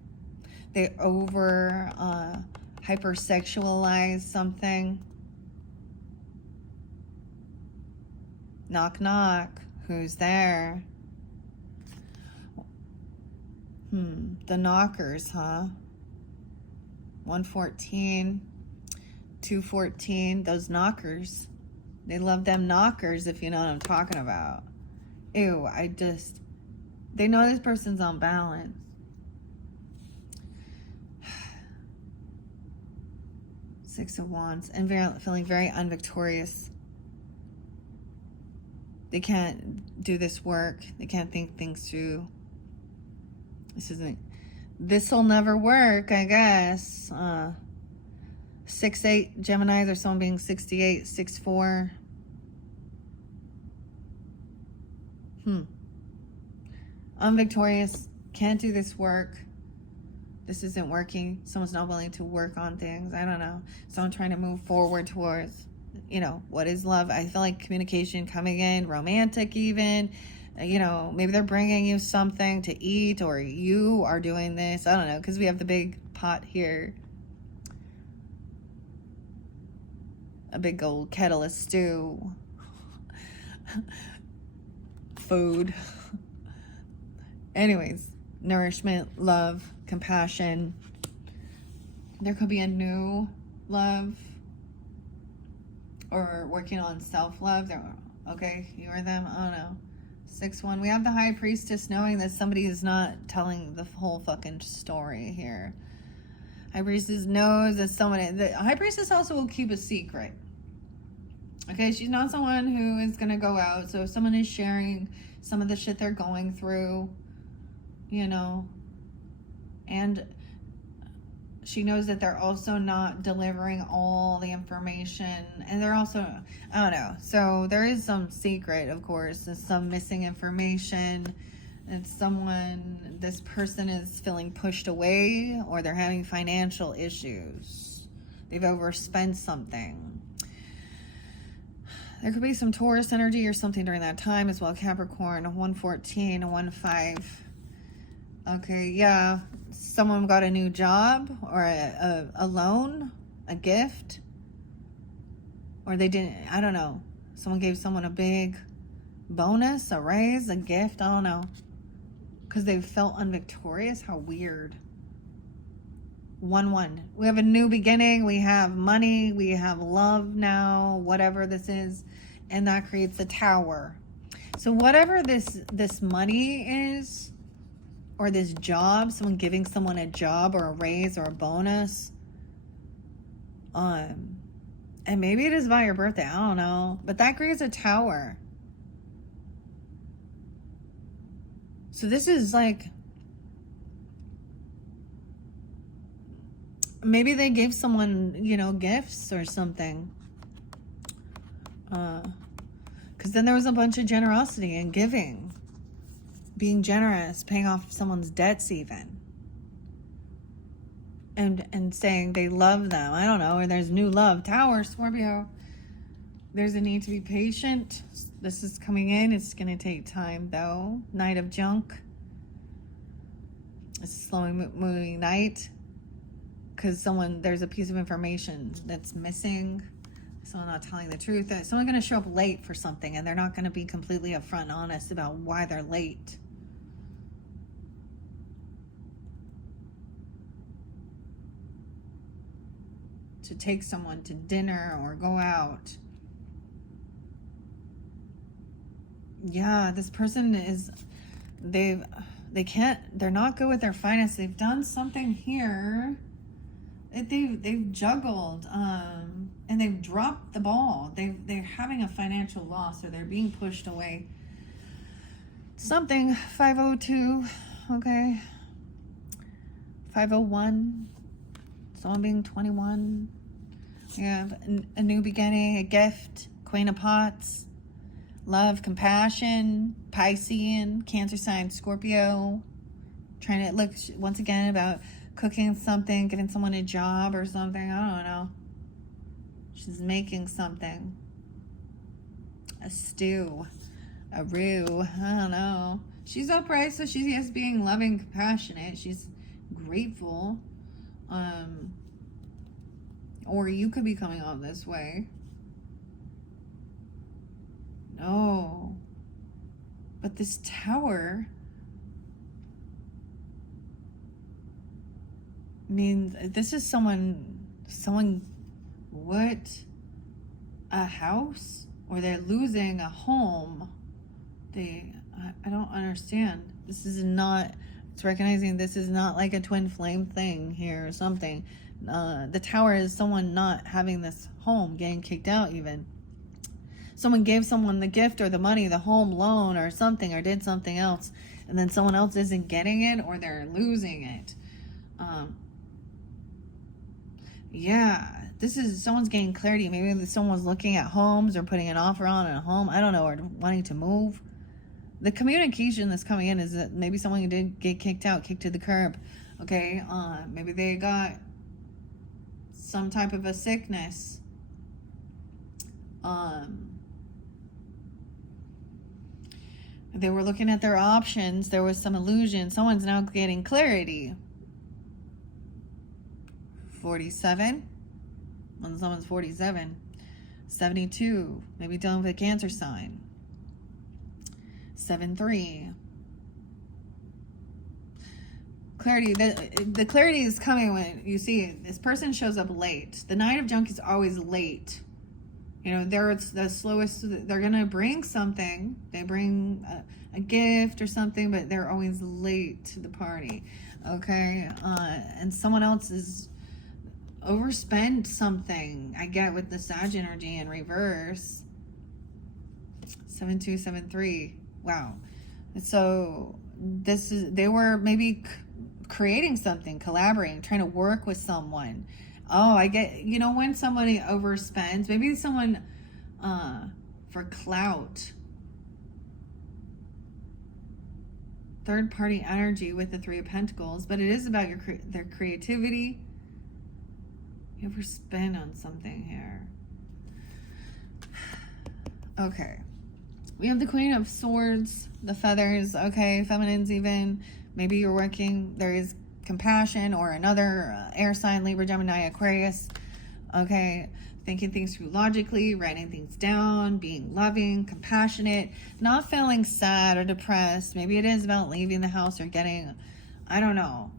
They hypersexualize something. Knock, knock. Who's there? The knockers, huh? 114, 214. Those knockers. They love them knockers, if you know what I'm talking about. Ew, they know this person's on balance. Six of Wands. And feeling very unvictorious. They can't do this work. They can't think things through. This'll never work, I guess. 6-8 Geminis, or someone being 68, 6-4. Unvictorious. Can't do this work. This isn't working. Someone's not willing to work on things. I don't know. Someone trying to move forward towards, what is love? I feel like communication coming in, romantic even. Maybe they're bringing you something to eat, or you are doing this. I don't know, because we have the big pot here. A big old kettle of stew. Food. Anyways, nourishment, love, compassion. There could be a new love, or working on self-love. Okay, you or them, I don't know. 6-1. We have the High Priestess knowing that somebody is not telling the whole fucking story here. High Priestess knows that the High Priestess also will keep a secret. Okay, she's not someone who is going to go out. So if someone is sharing some of the shit they're going through, and she knows that they're also not delivering all the information, and they're also, I don't know. So there is some secret, of course, there's some missing information. It's this person is feeling pushed away, or they're having financial issues. They've overspent something. There could be some Taurus energy or something during that time as well. Capricorn, 114, 1-5. Okay, yeah. Someone got a new job, or a loan, a gift. Or they didn't, I don't know. Someone gave someone a big bonus, a raise, a gift, I don't know. because they felt unvictorious. How weird. 1-1. We have a new beginning. We have money. We have love now, whatever this is. And that creates a tower. So whatever this money is, or this job, someone giving someone a job or a raise or a bonus, and maybe it is by your birthday, I don't know, but that creates a tower. So this is like, maybe they gave someone, gifts or something. Because then there was a bunch of generosity and giving, being generous, paying off someone's debts even. And saying they love them. I don't know, or there's new love. Tower, Scorpio. There's a need to be patient. This is coming in. It's going to take time, though. Knight of Junk. It's a slowing moving night. Because there's a piece of information that's missing. Someone not telling the truth. Someone's going to show up late for something, and they're not going to be completely upfront and honest about why they're late. To take someone to dinner or go out. Yeah, this person is, they're not good with their finances. They've done something here. They've juggled, and they've dropped the ball. They're having a financial loss, or they're being pushed away. Something. 502. Okay. 501. Someone being 21. We have a new beginning, a gift, Queen of Pots, love, compassion, Piscean, Cancer sign, Scorpio. Trying to look once again about cooking something, giving someone a job or something. I don't know. She's making something. A stew, a roux. I don't know. She's upright, so she is being loving, compassionate. She's grateful. Or you could be coming on this way. No. But this tower means this is someone, what? A house? Or they're losing a home. I don't understand. This is not, it's recognizing this is not like a twin flame thing here or something. The tower is someone not having this home, getting kicked out even. Someone gave someone the gift or the money, the home loan or something, or did something else, and then someone else isn't getting it, or they're losing it. Yeah, this is someone's getting clarity. Maybe someone's looking at homes or putting an offer on a home. I don't know, or wanting to move. The communication that's coming in is that maybe someone did get kicked out, kicked to the curb. Okay, maybe they got some type of a sickness. They were looking at their options. There was some illusion. Someone's now getting clarity. 47. When someone's 47. 72. Maybe dealing with a Cancer sign. 7-3. Clarity. The clarity is coming when you see this person shows up late. The Knight of Junk is always late. They're the slowest. They're going to bring something. They bring a gift or something, but they're always late to the party. Okay? And someone else is overspent something. I get with the Sag energy in reverse. 7-2, 7-3. Wow. So they were maybe creating something, collaborating, trying to work with someone. Oh, I get, when somebody overspends, maybe someone for clout. Third party energy with the Three of Pentacles, but it is about their creativity. You overspend on something here. Okay. We have the Queen of Swords, the feathers, okay, feminines even. Maybe you're working, there is compassion, or another air sign, Libra, Gemini, Aquarius. Okay, thinking things through logically, writing things down, being loving, compassionate, not feeling sad or depressed. Maybe it is about leaving the house or getting, I don't know.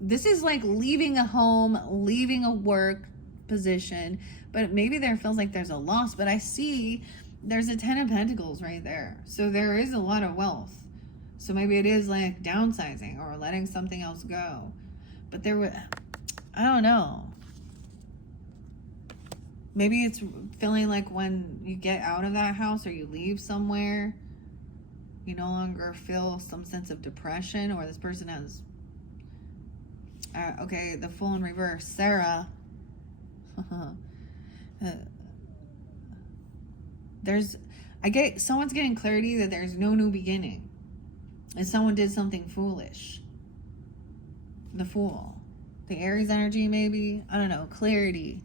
This is like leaving a home, leaving a work position, but maybe there feels like there's a loss. But I see there's a 10 of Pentacles right there. So there is a lot of wealth. So maybe it is like downsizing or letting something else go. But there would, I don't know. Maybe it's feeling like when you get out of that house or you leave somewhere, you no longer feel some sense of depression, or this person has, okay, the Fool in reverse, Sarah. Someone's getting clarity that there's no new beginning. And someone did something foolish. The Fool. The Aries energy, maybe. I don't know. Clarity.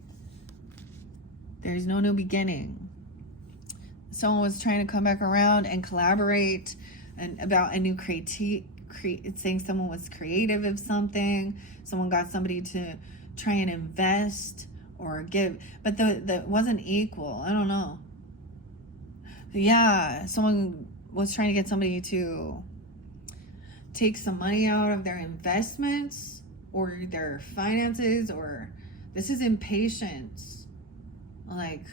There's no new beginning. Someone was trying to come back around and collaborate and about a new saying someone was creative of something. Someone got somebody to try and invest or give, but that wasn't equal. I don't know. Yeah, someone was trying to get somebody to take some money out of their investments or their finances, or this is impatience. Like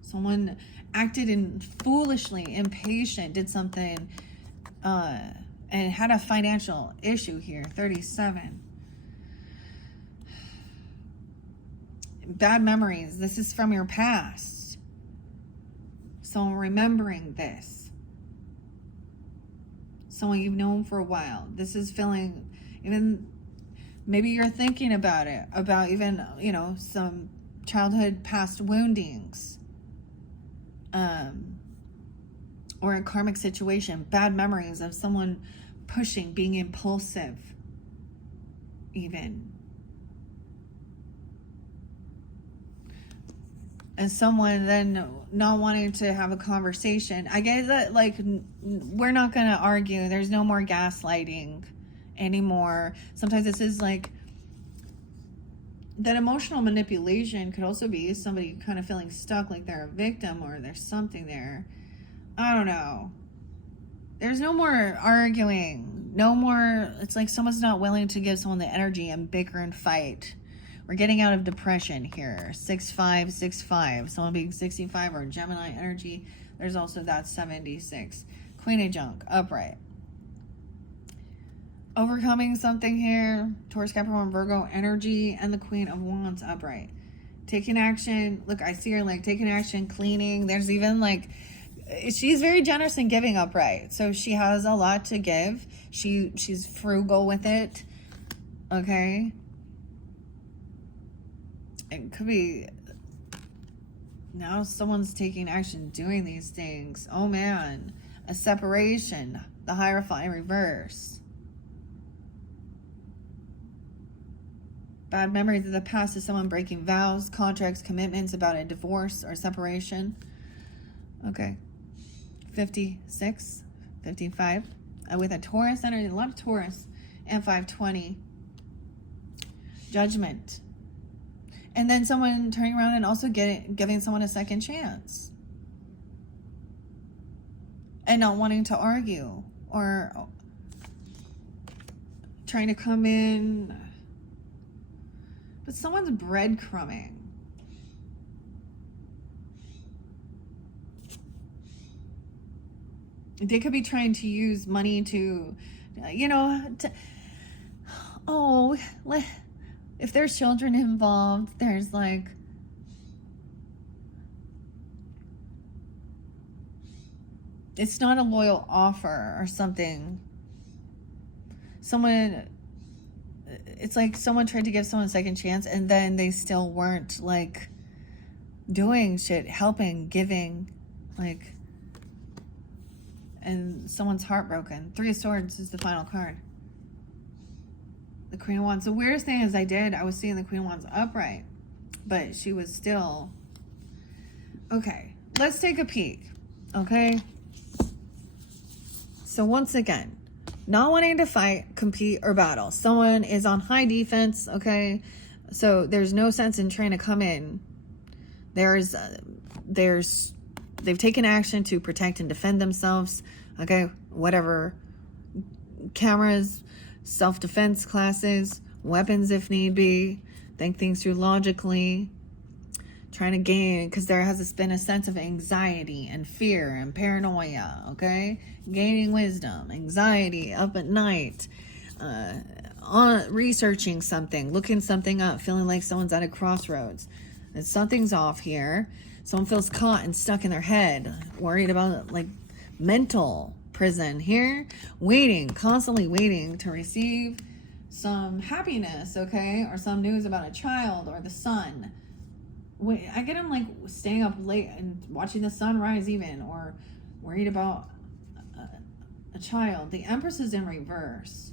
someone acted foolishly, impatient, did something, and had a financial issue here. 37. Bad memories. This is from your past. Someone remembering this. Someone you've known for a while. This is feeling, even maybe you're thinking about it, about even, some childhood past woundings, or a karmic situation, bad memories of someone pushing, being impulsive, even. And someone then not wanting to have a conversation. I get that, like, we're not going to argue. There's no more gaslighting anymore. Sometimes this is like, that emotional manipulation could also be somebody kind of feeling stuck, like they're a victim or there's something there. I don't know. There's no more arguing. No more, it's like someone's not willing to give someone the energy and bicker and fight. We're getting out of depression here. 6'5", 6'5". Someone being 65 or Gemini energy. There's also that 76. Queen of Junk, upright. Overcoming something here. Taurus, Capricorn, Virgo energy. And the Queen of Wands, upright. Taking action. Look, I see her like taking action, cleaning. There's even like, she's very generous in giving, upright. So she has a lot to give. She's frugal with it. Okay. It could be now someone's taking action, doing these things. Oh man, a separation, the Hierophant in reverse. Bad memories of the past is someone breaking vows, contracts, commitments about a divorce or separation. Okay. 56, 55. With a Taurus energy, a lot of Taurus. And 520. Judgment. And then someone turning around and also giving someone a second chance. And not wanting to argue. Or trying to come in. But someone's breadcrumbing. They could be trying to use money to, if there's children involved, there's like, it's not a loyal offer or something. It's like someone tried to give someone a second chance and then they still weren't like doing shit, helping, giving, like, and someone's heartbroken. 3 of Swords is the final card. The Queen of Wands. The weirdest thing is I was seeing the Queen of Wands upright, but she was still, okay, let's take a peek. Okay. So once again, not wanting to fight, compete, or battle. Someone is on high defense, okay? So there's no sense in trying to come in. They've taken action to protect and defend themselves. Okay, whatever. Cameras, self-defense classes, weapons if need be. Think things through logically. Trying to gain, because there has been a sense of anxiety and fear and paranoia, okay? Gaining wisdom, anxiety, up at night, on researching something, looking something up, feeling like someone's at a crossroads. And something's off here. Someone feels caught and stuck in their head, worried about like mental prison here, waiting, constantly waiting to receive some happiness, okay? Or some news about a child or the sun. Wait, I get them like staying up late and watching the sunrise even, or worried about a child. The Empress is in reverse,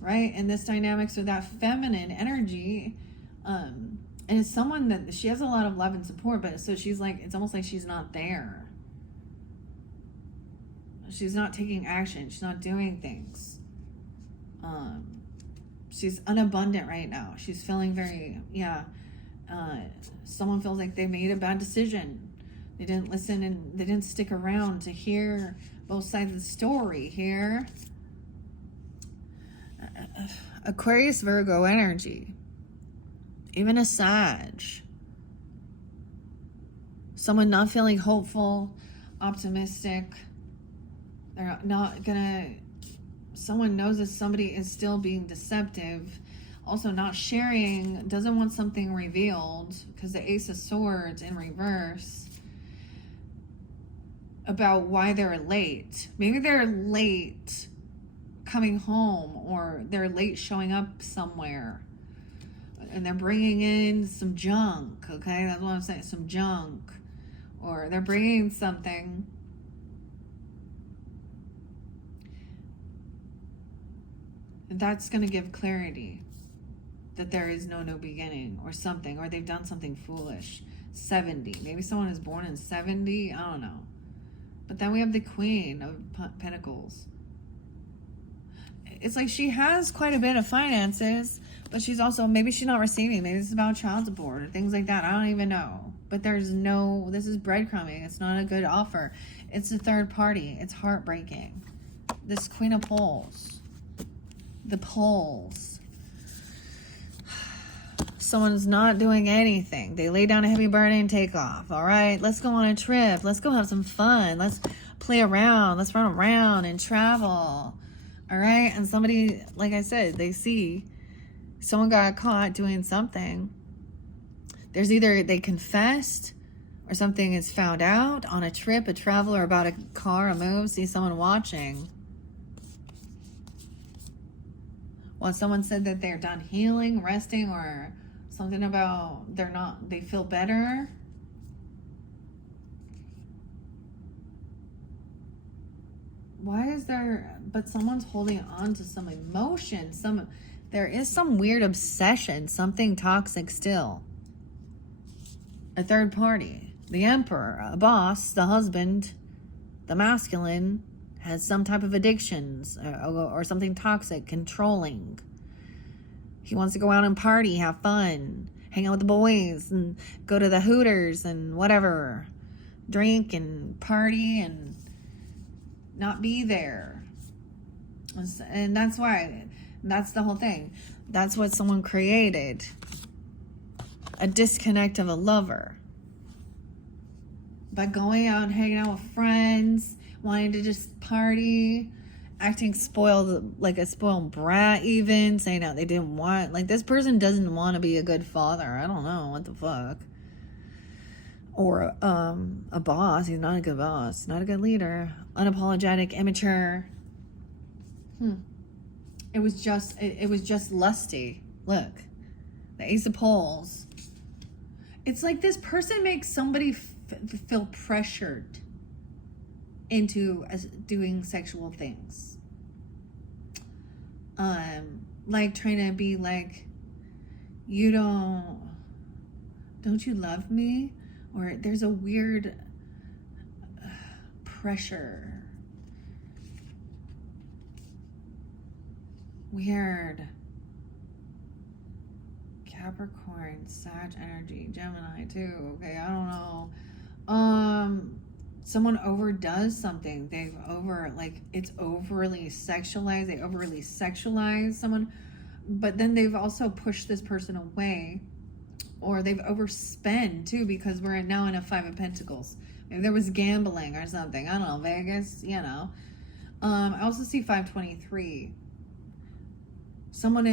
right? And this dynamics with that feminine energy, and it's someone that she has a lot of love and support, but so she's like, it's almost like she's not there. She's not taking action. She's not doing things. She's unabundant right now. She's feeling very, someone feels like they made a bad decision. They didn't listen and they didn't stick around to hear both sides of the story here. Aquarius, Virgo energy. Even a Sag. Someone not feeling hopeful, optimistic. They're not gonna, someone knows that somebody is still being deceptive. Also not sharing, doesn't want something revealed, because the Ace of Swords in reverse, about why they're late. Maybe they're late coming home, or they're late showing up somewhere, and they're bringing in some junk, okay? That's what I'm saying, some junk. Or they're bringing something. That's going to give clarity that there is no beginning or something, or they've done something foolish. 70. Maybe someone is born in 70. I don't know. But then we have the Queen of Pentacles. It's like she has quite a bit of finances, but she's also, maybe she's not receiving. Maybe it's about child support or things like that. I don't even know. But there's no, this is breadcrumbing. It's not a good offer. It's a third party. It's heartbreaking. This Queen of Poles. The poles. Someone's not doing anything. They lay down a heavy burden and take off. All right, let's go on a trip. Let's go have some fun. Let's play around. Let's run around and travel. All right, and somebody, like I said, they see someone got caught doing something. There's either they confessed or something is found out on a trip, a travel, or about a car, a move, see someone watching. Well, someone said that they're done healing, resting, or something about they feel better. Why is there, but someone's holding on to some emotion, there is some weird obsession, something toxic still. A third party, the Emperor, a boss, the husband, the masculine, has some type of addictions or something toxic, controlling. He wants to go out and party, have fun, hang out with the boys, and go to the Hooters and whatever, drink and party and not be there. And that's why, that's the whole thing. That's what someone created. A disconnect of a lover. By going out and hanging out with friends, wanting to just party, acting spoiled, like a spoiled brat even, saying that they didn't want, like this person doesn't want to be a good father. I don't know, what the fuck. Or a boss. He's not a good boss, not a good leader. Unapologetic, immature. It was just lusty. Look, the Ace of Poles. It's like this person makes somebody feel pressured into doing sexual things. Like trying to be like, you don't you love me? Or there's a weird pressure. Weird. Capricorn, Sag energy, Gemini too. Okay, I don't know. Someone overdoes something. It's overly sexualized. They overly sexualize someone, but then they've also pushed this person away, or they've overspent too, because we're now in a 5 of Pentacles. Maybe there was gambling or something. I don't know, Vegas, you know. I also see 523. Someone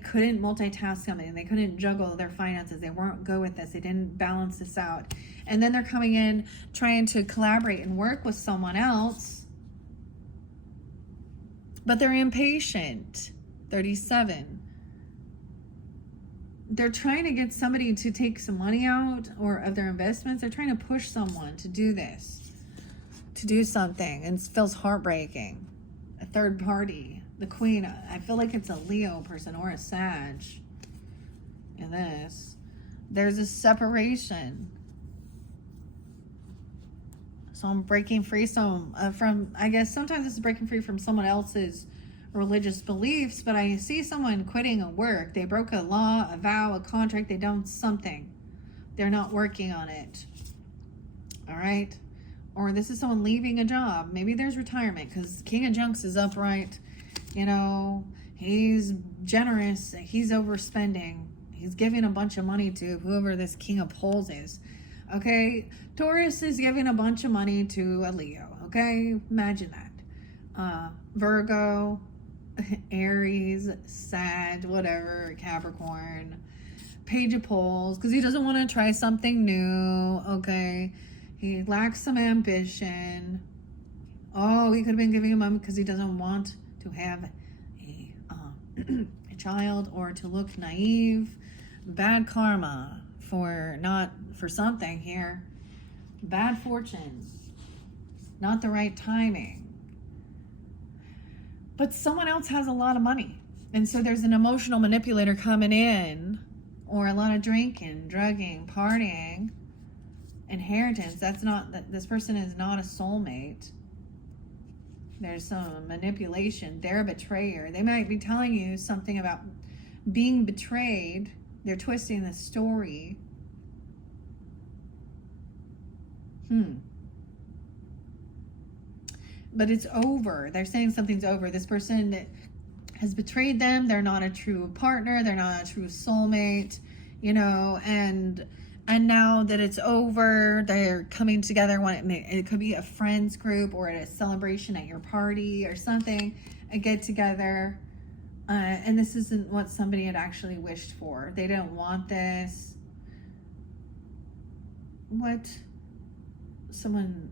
couldn't multitask something. They couldn't juggle their finances. They weren't good with this. They didn't balance this out. And then they're coming in trying to collaborate and work with someone else, but they're impatient. 37. They're trying to get somebody to take some money out or of their investments. They're trying to push someone to do this, to do something, and it feels heartbreaking. A third party. The Queen, I feel like it's a Leo person or a Sag in this. There's a separation. So I'm breaking free from, I guess sometimes this is breaking free from someone else's religious beliefs, but I see someone quitting a work. They broke a law, a vow, a contract. They done something. They're not working on it. All right? Or this is someone leaving a job. Maybe there's retirement, because King of Junks is upright. You know, he's generous. He's overspending. He's giving a bunch of money to whoever this King of Poles is. Okay? Taurus is giving a bunch of money to a Leo. Okay? Imagine that. Virgo, Aries, Sag, whatever, Capricorn, Page of Poles, because he doesn't want to try something new. Okay? He lacks some ambition. Oh, he could have been giving him money because he doesn't want to have a child, or to look naive. Bad karma for something here. Bad fortune. Not the right timing. But someone else has a lot of money. And so there's an emotional manipulator coming in, or a lot of drinking, drugging, partying, inheritance. This person is not a soulmate. There's some manipulation. They're a betrayer. They might be telling you something about being betrayed. They're twisting the story. But it's over. They're saying something's over. This person has betrayed them. They're not a true partner. They're not a true soulmate, you know, and now that it's over, they're coming together. It could be a friends group, or at a celebration at your party or something, a get together. And this isn't what somebody had actually wished for. They didn't want this. What? Someone,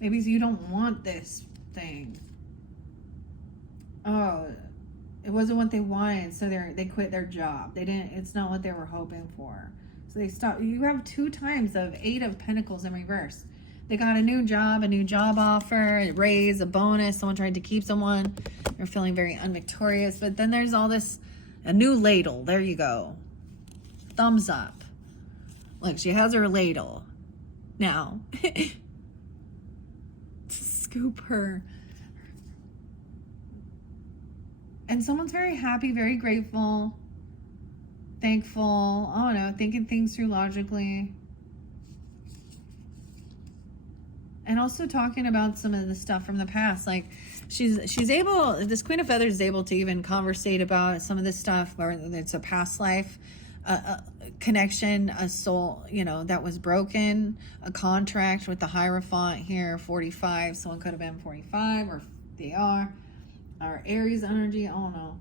maybe you don't want this thing. Oh, it wasn't what they wanted, so they quit their job. It's not what they were hoping for. So they stopped. You have 2 times of 8 of Pentacles in reverse. They got a new job offer, a raise, a bonus. Someone tried to keep someone. They're feeling very unvictorious. But then there's all this, a new ladle. There you go. Thumbs up. Look, she has her ladle. Now, to scoop her. And someone's very happy, very grateful, thankful. I don't know, thinking things through logically. And also talking about some of the stuff from the past. Like, she's able, this Queen of Feathers is able to even conversate about some of this stuff, where it's a past life connection, a soul, you know, that was broken, a contract with the Hierophant here, 45. Someone could have been 45, or they are. Our Aries energy, I don't know.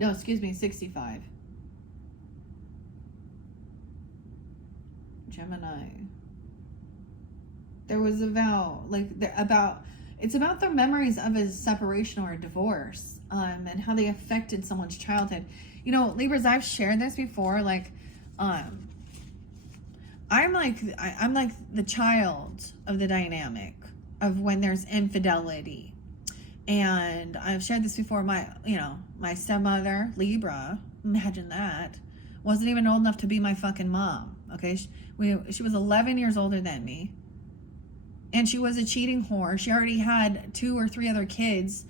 No, excuse me, 65. Gemini. There was a vow, it's about their memories of a separation or a divorce, and how they affected someone's childhood. You know, Libras, I've shared this before, I'm like the child of the dynamic of when there's infidelity. And I've shared this before. My stepmother, Libra, imagine that, wasn't even old enough to be my fucking mom. Okay, she was 11 years older than me, and she was a cheating whore. She already had 2 or 3 other kids,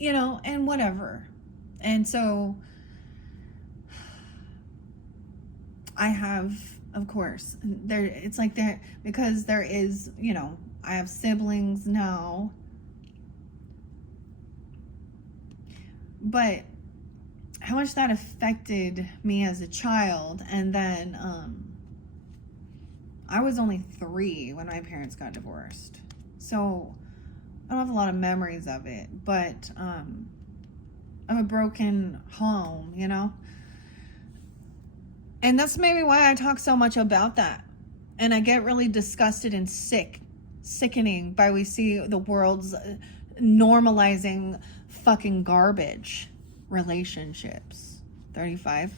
you know, and whatever. And so I have, of course, there, it's like there, because there is, you know, I have siblings now, but how much that affected me as a child. And then I was only 3 when my parents got divorced, so I don't have a lot of memories of it, but I'm a broken home, you know, and that's maybe why I talk so much about that. And I get really disgusted and sickening by we see the world's normalizing fucking garbage relationships. 35.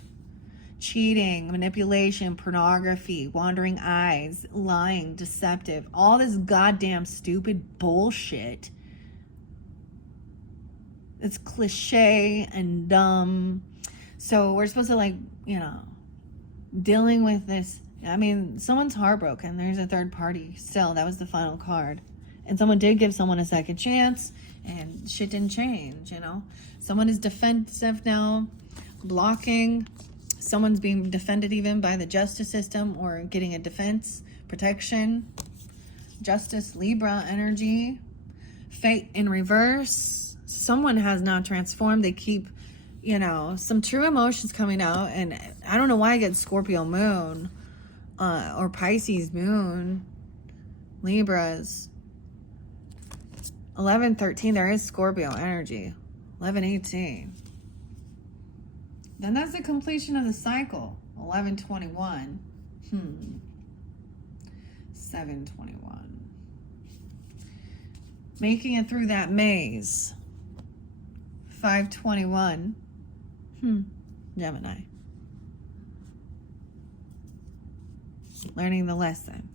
Cheating, manipulation, pornography, wandering eyes, lying, deceptive, all this goddamn stupid bullshit. It's cliche and dumb. So we're supposed to, like, you know, dealing with this. I mean, someone's heartbroken. There's a third party. Still, that was the final card. And someone did give someone a second chance, and shit didn't change, you know. Someone is defensive now, blocking. Someone's being defended even by the justice system or getting a defense, protection. Justice, Libra energy. Fate in reverse. Someone has not transformed. They keep, you know, some true emotions coming out. And I don't know why I get Scorpio moon or Pisces moon. Libras. 11-13, there is Scorpio energy. 11-18. Then that's the completion of the cycle. 11-21. 7-21. Making it through that maze. 5-21. Gemini. Learning the lesson.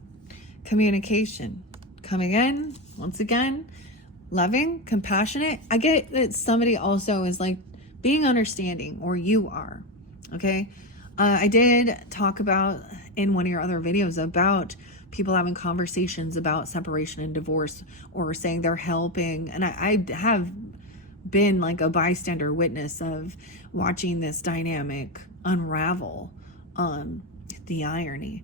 Communication. Coming in, once again, loving, compassionate. I get that somebody also is like being understanding, or you are, okay? I did talk about in one of your other videos about people having conversations about separation and divorce, or saying they're helping. And I have been like a bystander witness of watching this dynamic unravel, the irony.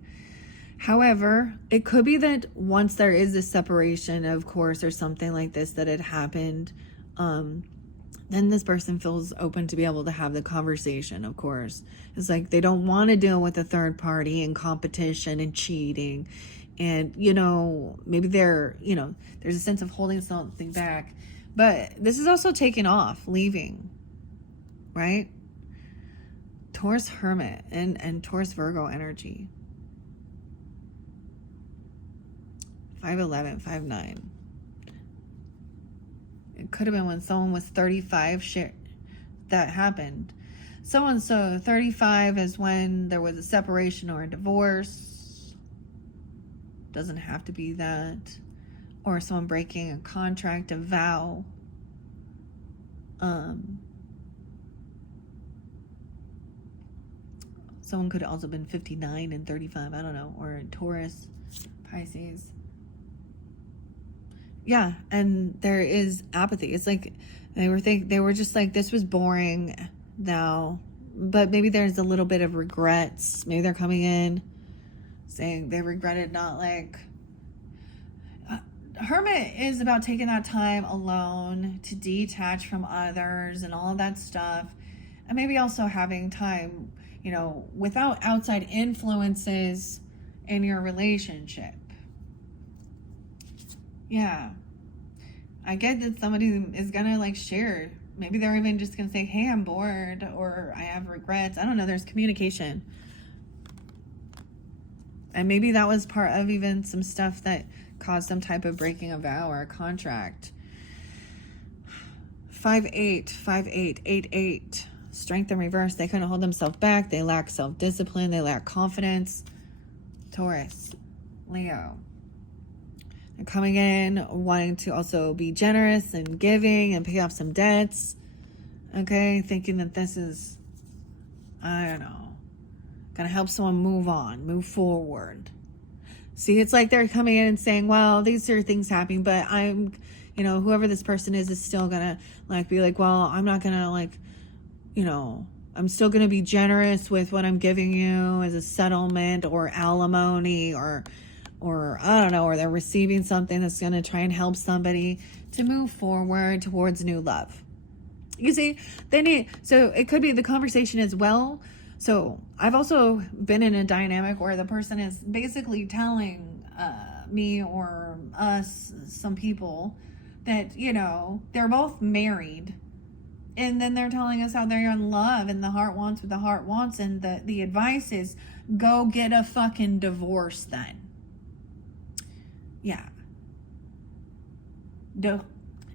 However, it could be that once there is a separation, of course, or something like this that had happened, then this person feels open to be able to have the conversation, of course. It's like they don't want to deal with a third party and competition and cheating. And, you know, maybe they're, you know, there's a sense of holding something back. But this is also taking off, leaving, right? Taurus Hermit and Taurus Virgo energy. 5'11", 5'9". It could have been when someone was 35 that happened. So 35 is when there was a separation or a divorce. Doesn't have to be that. Or someone breaking a contract, a vow. Someone could have also been 59 and 35, I don't know. Or Taurus, Pisces. Yeah, and there is apathy. It's like they were just like, this was boring now, but maybe there's a little bit of regrets. Maybe they're coming in saying they regretted not, like, Hermit is about taking that time alone to detach from others and all of that stuff, and maybe also having time, you know, without outside influences in your relationship. Yeah, I get that somebody is gonna, like, share. Maybe they're even just gonna say, hey, I'm bored, or I have regrets. I don't know. There's communication. And maybe that was part of even some stuff that caused some type of breaking a vow or a contract. 5'8", 5'8", 8'8". Strength in reverse. They couldn't hold themselves back. They lack self-discipline. They lack confidence. Taurus, Leo. They're coming in wanting to also be generous and giving and pay off some debts. Okay, thinking that this is, I don't know, gonna help someone move on, move forward. See, it's like they're coming in and saying, well, these are things happening, but I'm, you know, whoever this person is still gonna, like, be like, well, I'm not gonna, like, you know, I'm still going to be generous with what I'm giving you as a settlement or alimony, or I don't know, or they're receiving something that's going to try and help somebody to move forward towards new love. You see, so it could be the conversation as well. So I've also been in a dynamic where the person is basically telling me or us, some people, that, you know, they're both married. And then they're telling us how they're in love and the heart wants what the heart wants. And the advice is, go get a fucking divorce then. Yeah.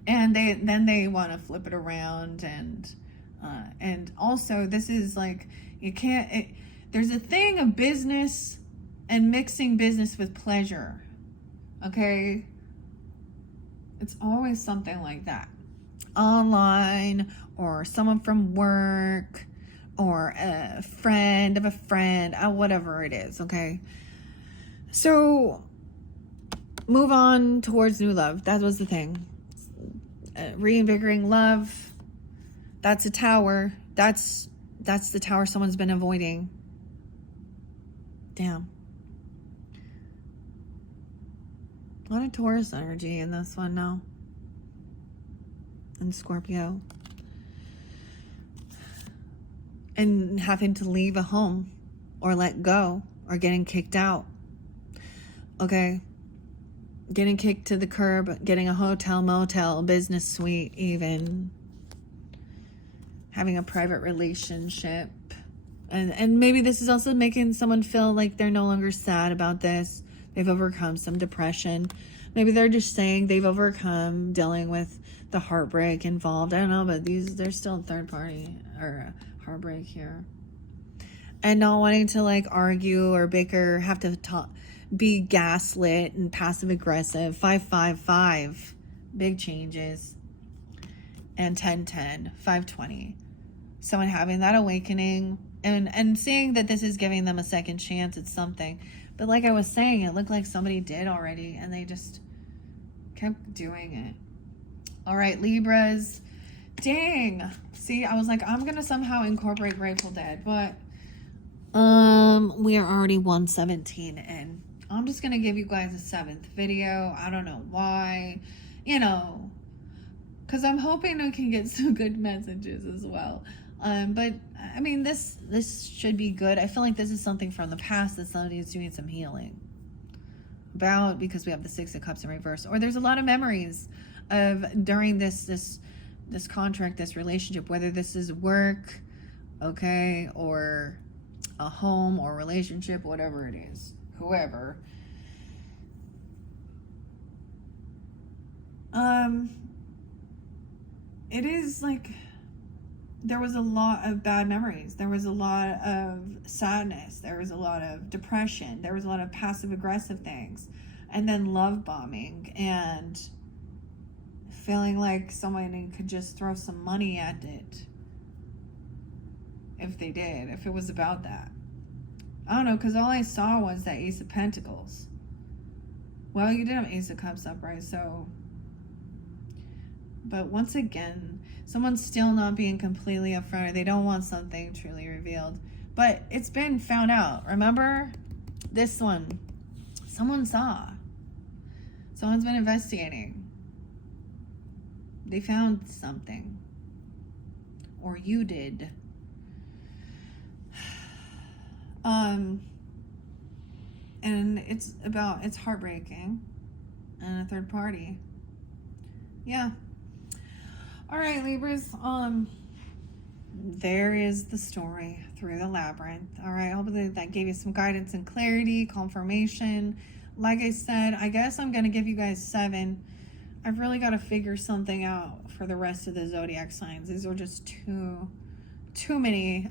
And they want to flip it around. And also, this is like, you can't, there's a thing of business and mixing business with pleasure. Okay? It's always something like that. Online, or someone from work, or a friend of a friend, whatever it is, okay? So, move on towards new love. That was the thing. Reinvigorating love. That's a tower. That's the tower someone's been avoiding. Damn. A lot of Taurus energy in this one now. And Scorpio. And having to leave a home, or let go, or getting kicked out. Okay. Getting kicked to the curb, getting a hotel, motel, business suite, even. Having a private relationship. And maybe this is also making someone feel like they're no longer sad about this. They've overcome some depression. Maybe they're just saying they've overcome dealing with the heartbreak involved. I don't know, but there's still a third party or heartbreak here. And not wanting to like argue or bicker, have to be gaslit and passive aggressive. 555, big changes. And 1010, 520. Someone having that awakening and seeing that this is giving them a second chance at something. But like I was saying, it looked like somebody did already and they just kept doing it. All right, Libras. Dang. See, I was like, I'm going to somehow incorporate Grateful Dead, but we are already 117 in. I'm just going to give you guys a 7th video. I don't know why, you know, because I'm hoping I can get some good messages as well. But I mean, this should be good. I feel like this is something from the past that somebody is doing some healing about, because we have the 6 of Cups in reverse, or there's a lot of memories of during this contract, this relationship, whether this is work, okay, or a home or relationship, whatever it is, whoever. It is like there was a lot of bad memories. There was a lot of sadness. There was a lot of depression. There was a lot of passive aggressive things. And then love bombing and feeling like somebody could just throw some money at it. If they did, if it was about that. I don't know, because all I saw was that Ace of Pentacles. Well, you did have Ace of Cups upright, so... But once again, someone's still not being completely upfront. They don't want something truly revealed. But it's been found out. Remember? This one. Someone saw. Someone's been investigating. They found something. Or you did. And it's heartbreaking. And a third party. Yeah. All right, Libras. There is the story through the labyrinth. All right, hopefully that gave you some guidance and clarity, confirmation. Like I said, I guess I'm gonna give you guys 7. I've really got to figure something out for the rest of the zodiac signs. These are just too many.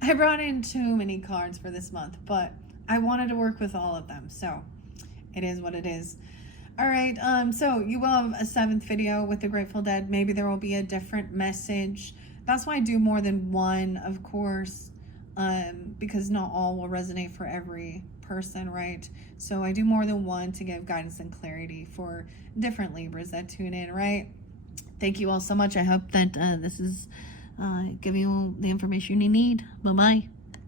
I brought in too many cards for this month, but I wanted to work with all of them, so it is what it is. All right, so you will have a 7th video with the Grateful Dead. Maybe there will be a different message. That's why I do more than one, of course, because not all will resonate for every person, right? So I do more than one to give guidance and clarity for different Libras that tune in, right? Thank you all so much. I hope that this is give you the information you need. Bye-bye.